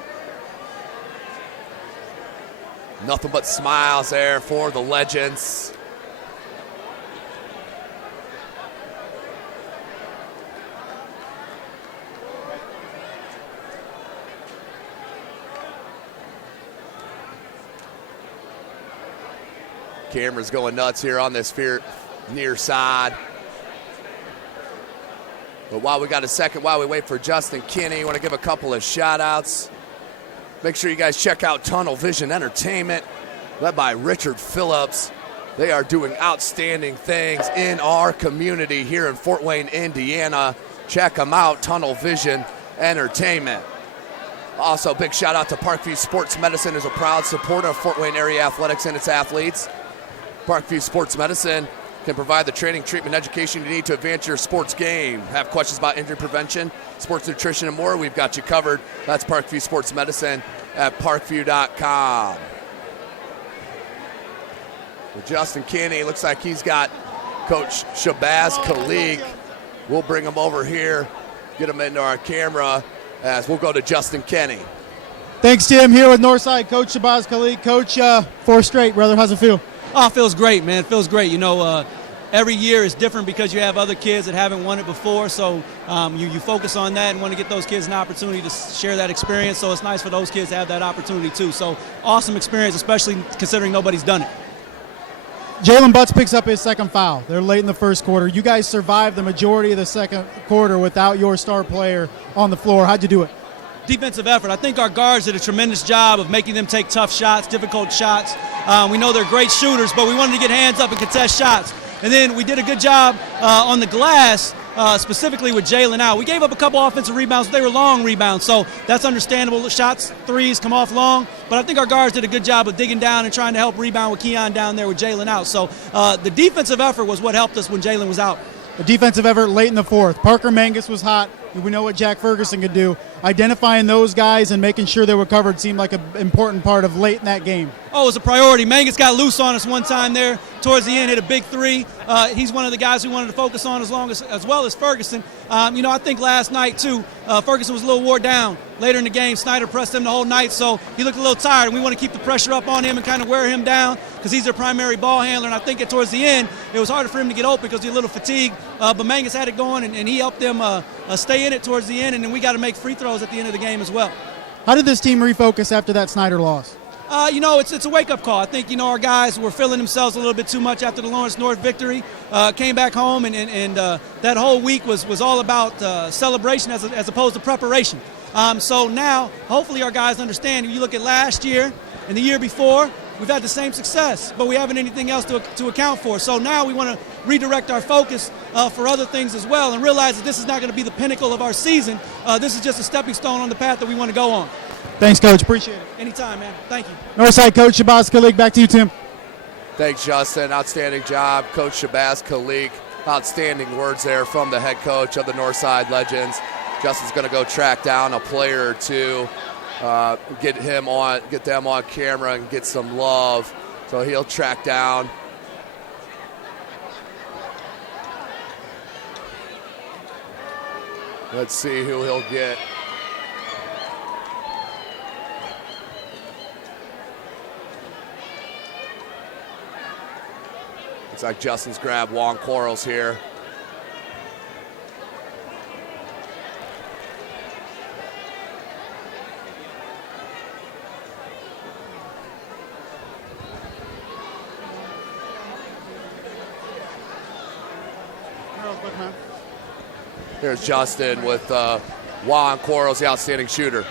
Nothing but smiles there for the Legends. Camera's going nuts here on this near side. But while we got a second, while we wait for Justin Kinney, I want to give a couple of shout outs. Make sure you guys check out Tunnel Vision Entertainment, led by Richard Phillips. They are doing outstanding things in our community here in Fort Wayne, Indiana. Check them out, Tunnel Vision Entertainment. Also, big shout out to Parkview Sports Medicine, who's a proud supporter of Fort Wayne area athletics and its athletes. Parkview Sports Medicine can provide the training, treatment, education you need to advance your sports game. Have questions about injury prevention, sports nutrition, and more? We've got you covered. That's Parkview Sports Medicine at parkview.com. With Justin Kinney, looks like he's got Coach Shabazz Khalik. We'll bring him over here, get him into our camera as we'll go to Justin Kinney. Thanks, Tim. Here with Northside Coach Shabazz Khalik. Coach, 4 straight, brother. How's it feel? Oh, it feels great, man. It feels great. You know, every year is different because you have other kids that haven't won it before. So you focus on that and want to get those kids an opportunity to share that experience. So it's nice for those kids to have that opportunity too. So awesome experience, especially considering nobody's done it. Jalen Butts picks up his 2nd foul. They're late in the 1st quarter. You guys survived the majority of the 2nd quarter without your star player on the floor. How'd you do it? Defensive effort. I think our guards did a tremendous job of making them take tough shots, difficult shots. We know they're great shooters, but we wanted to get hands up and contest shots. And then we did a good job on the glass, specifically with Jalen out. We gave up a couple offensive rebounds, but they were long rebounds, so that's understandable. Shots, threes come off long, but I think our guards did a good job of digging down and trying to help rebound with Keon down there with Jalen out. So the defensive effort was what helped us when Jalen was out. A defensive effort late in the 4th. Parker Mangus was hot. We know what Jack Ferguson could do. Identifying those guys and making sure they were covered seemed like an important part of late in that game. Oh, it was a priority. Mangus got loose on us one time there. Towards the end, hit a big 3. He's one of the guys we wanted to focus on as well as Ferguson. I think last night, too, Ferguson was a little wore down. Later in the game, Snyder pressed him the whole night, so he looked a little tired, and we want to keep the pressure up on him and kind of wear him down because he's their primary ball handler, and I think towards the end, it was harder for him to get open because he was a little fatigued, but Mangus had it going, and he helped them stay in it towards the end, and then we got to make free throws at the end of the game as well. How did this team refocus after that Snyder loss? It's a wake-up call. I think, our guys were feeling themselves a little bit too much after the Lawrence North victory. Came back home, and that whole week was all about celebration as opposed to preparation. So now, hopefully our guys understand. If you look at last year and the year before, we've had the same success, but we haven't anything else to account for. So now we want to redirect our focus for other things as well and realize that this is not going to be the pinnacle of our season. This is just a stepping stone on the path that we want to go on. Thanks, Coach. Appreciate it. Anytime, man. Thank you. Northside Coach Shabazz Khalik, back to you, Tim. Thanks, Justin. Outstanding job, Coach Shabazz Khalik. Outstanding words there from the head coach of the Northside Legends. Justin's going to go track down a player or two, get them on camera and get some love. So he'll track down. Let's see who he'll get. Looks like Justin's grabbed Juan Quarles here. Here's Justin with Juan Quarles, the outstanding shooter.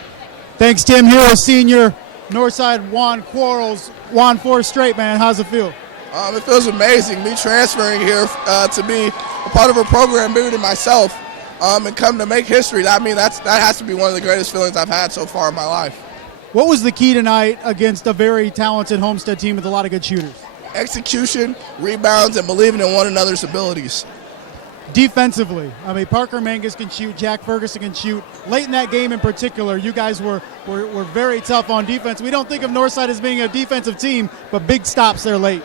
Thanks, Tim. Hero Senior, Northside Juan Quarles. Juan, 4 straight, man. How's it feel? It feels amazing, me transferring here to be a part of a program bigger than myself and come to make history. I mean, that has to be one of the greatest feelings I've had so far in my life. What was the key tonight against a very talented Homestead team with a lot of good shooters? Execution, rebounds, and believing in one another's abilities. Defensively, I mean, Parker Mangus can shoot, Jack Ferguson can shoot. Late in that game in particular, you guys were very tough on defense. We don't think of Northside as being a defensive team, but big stops there late.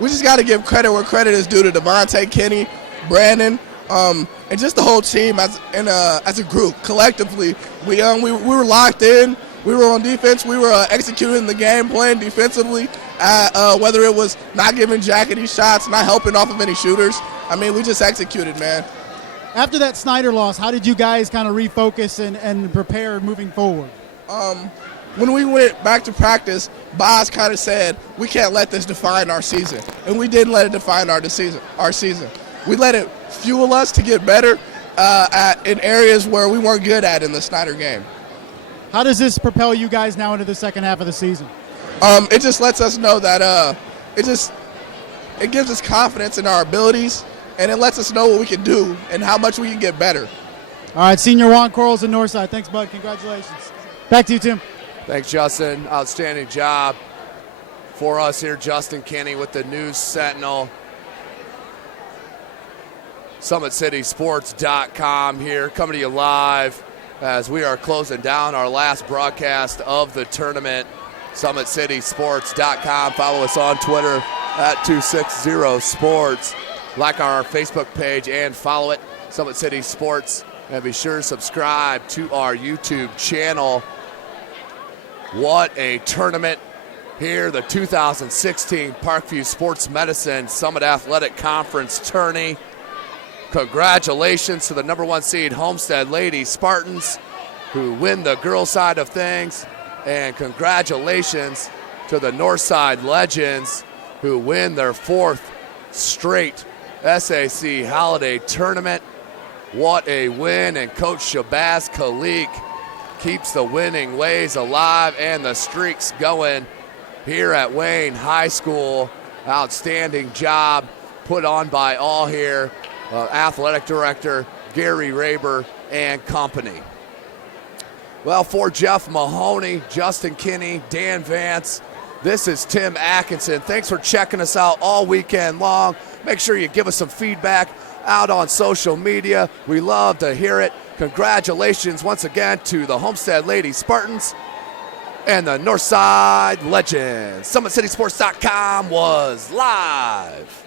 We just got to give credit where credit is due to Devontae, Kenny, Brandon, and just the whole team as a group. Collectively, we were locked in. We were on defense. We were executing the game plan defensively, whether it was not giving Jack any shots, not helping off of any shooters. I mean, we just executed, man. After that Snyder loss, how did you guys kind of refocus and prepare moving forward? When we went back to practice, Boz kind of said, we can't let this define our season. And we didn't let it define our season. We let it fuel us to get better in areas where we weren't good at in the Snyder game. How does this propel you guys now into the second half of the season? It just lets us know that it gives us confidence in our abilities, and it lets us know what we can do and how much we can get better. All right, Senior Juan Quarles and Northside. Thanks, bud. Congratulations. Back to you, Tim. Thanks, Justin. Outstanding job for us here. Justin Kenny with the News Sentinel. SummitCitySports.com here, coming to you live as we are closing down our last broadcast of the tournament. SummitCitySports.com. Follow us on Twitter at 260sports. Like our Facebook page and follow it, Summit City Sports. And be sure to subscribe to our YouTube channel. What a tournament here, the 2016 Parkview Sports Medicine Summit Athletic Conference tourney. Congratulations to the number 1 seed Homestead Lady Spartans, who win the girls' side of things. And congratulations to the Northside Legends, who win their 4th straight SAC Holiday Tournament. What a win, and Coach Shabazz Khalik keeps the winning ways alive and the streaks going here at Wayne High School. Outstanding job put on by all here. Athletic Director Gary Raber and company. Well, for Jeff Mahoney, Justin Kinney, Dan Vance, this is Tim Atkinson. Thanks for checking us out all weekend long. Make sure you give us some feedback out on social media. We love to hear it. Congratulations once again to the Homestead Lady Spartans and the Northside Legends. SummitCitySports.com was live.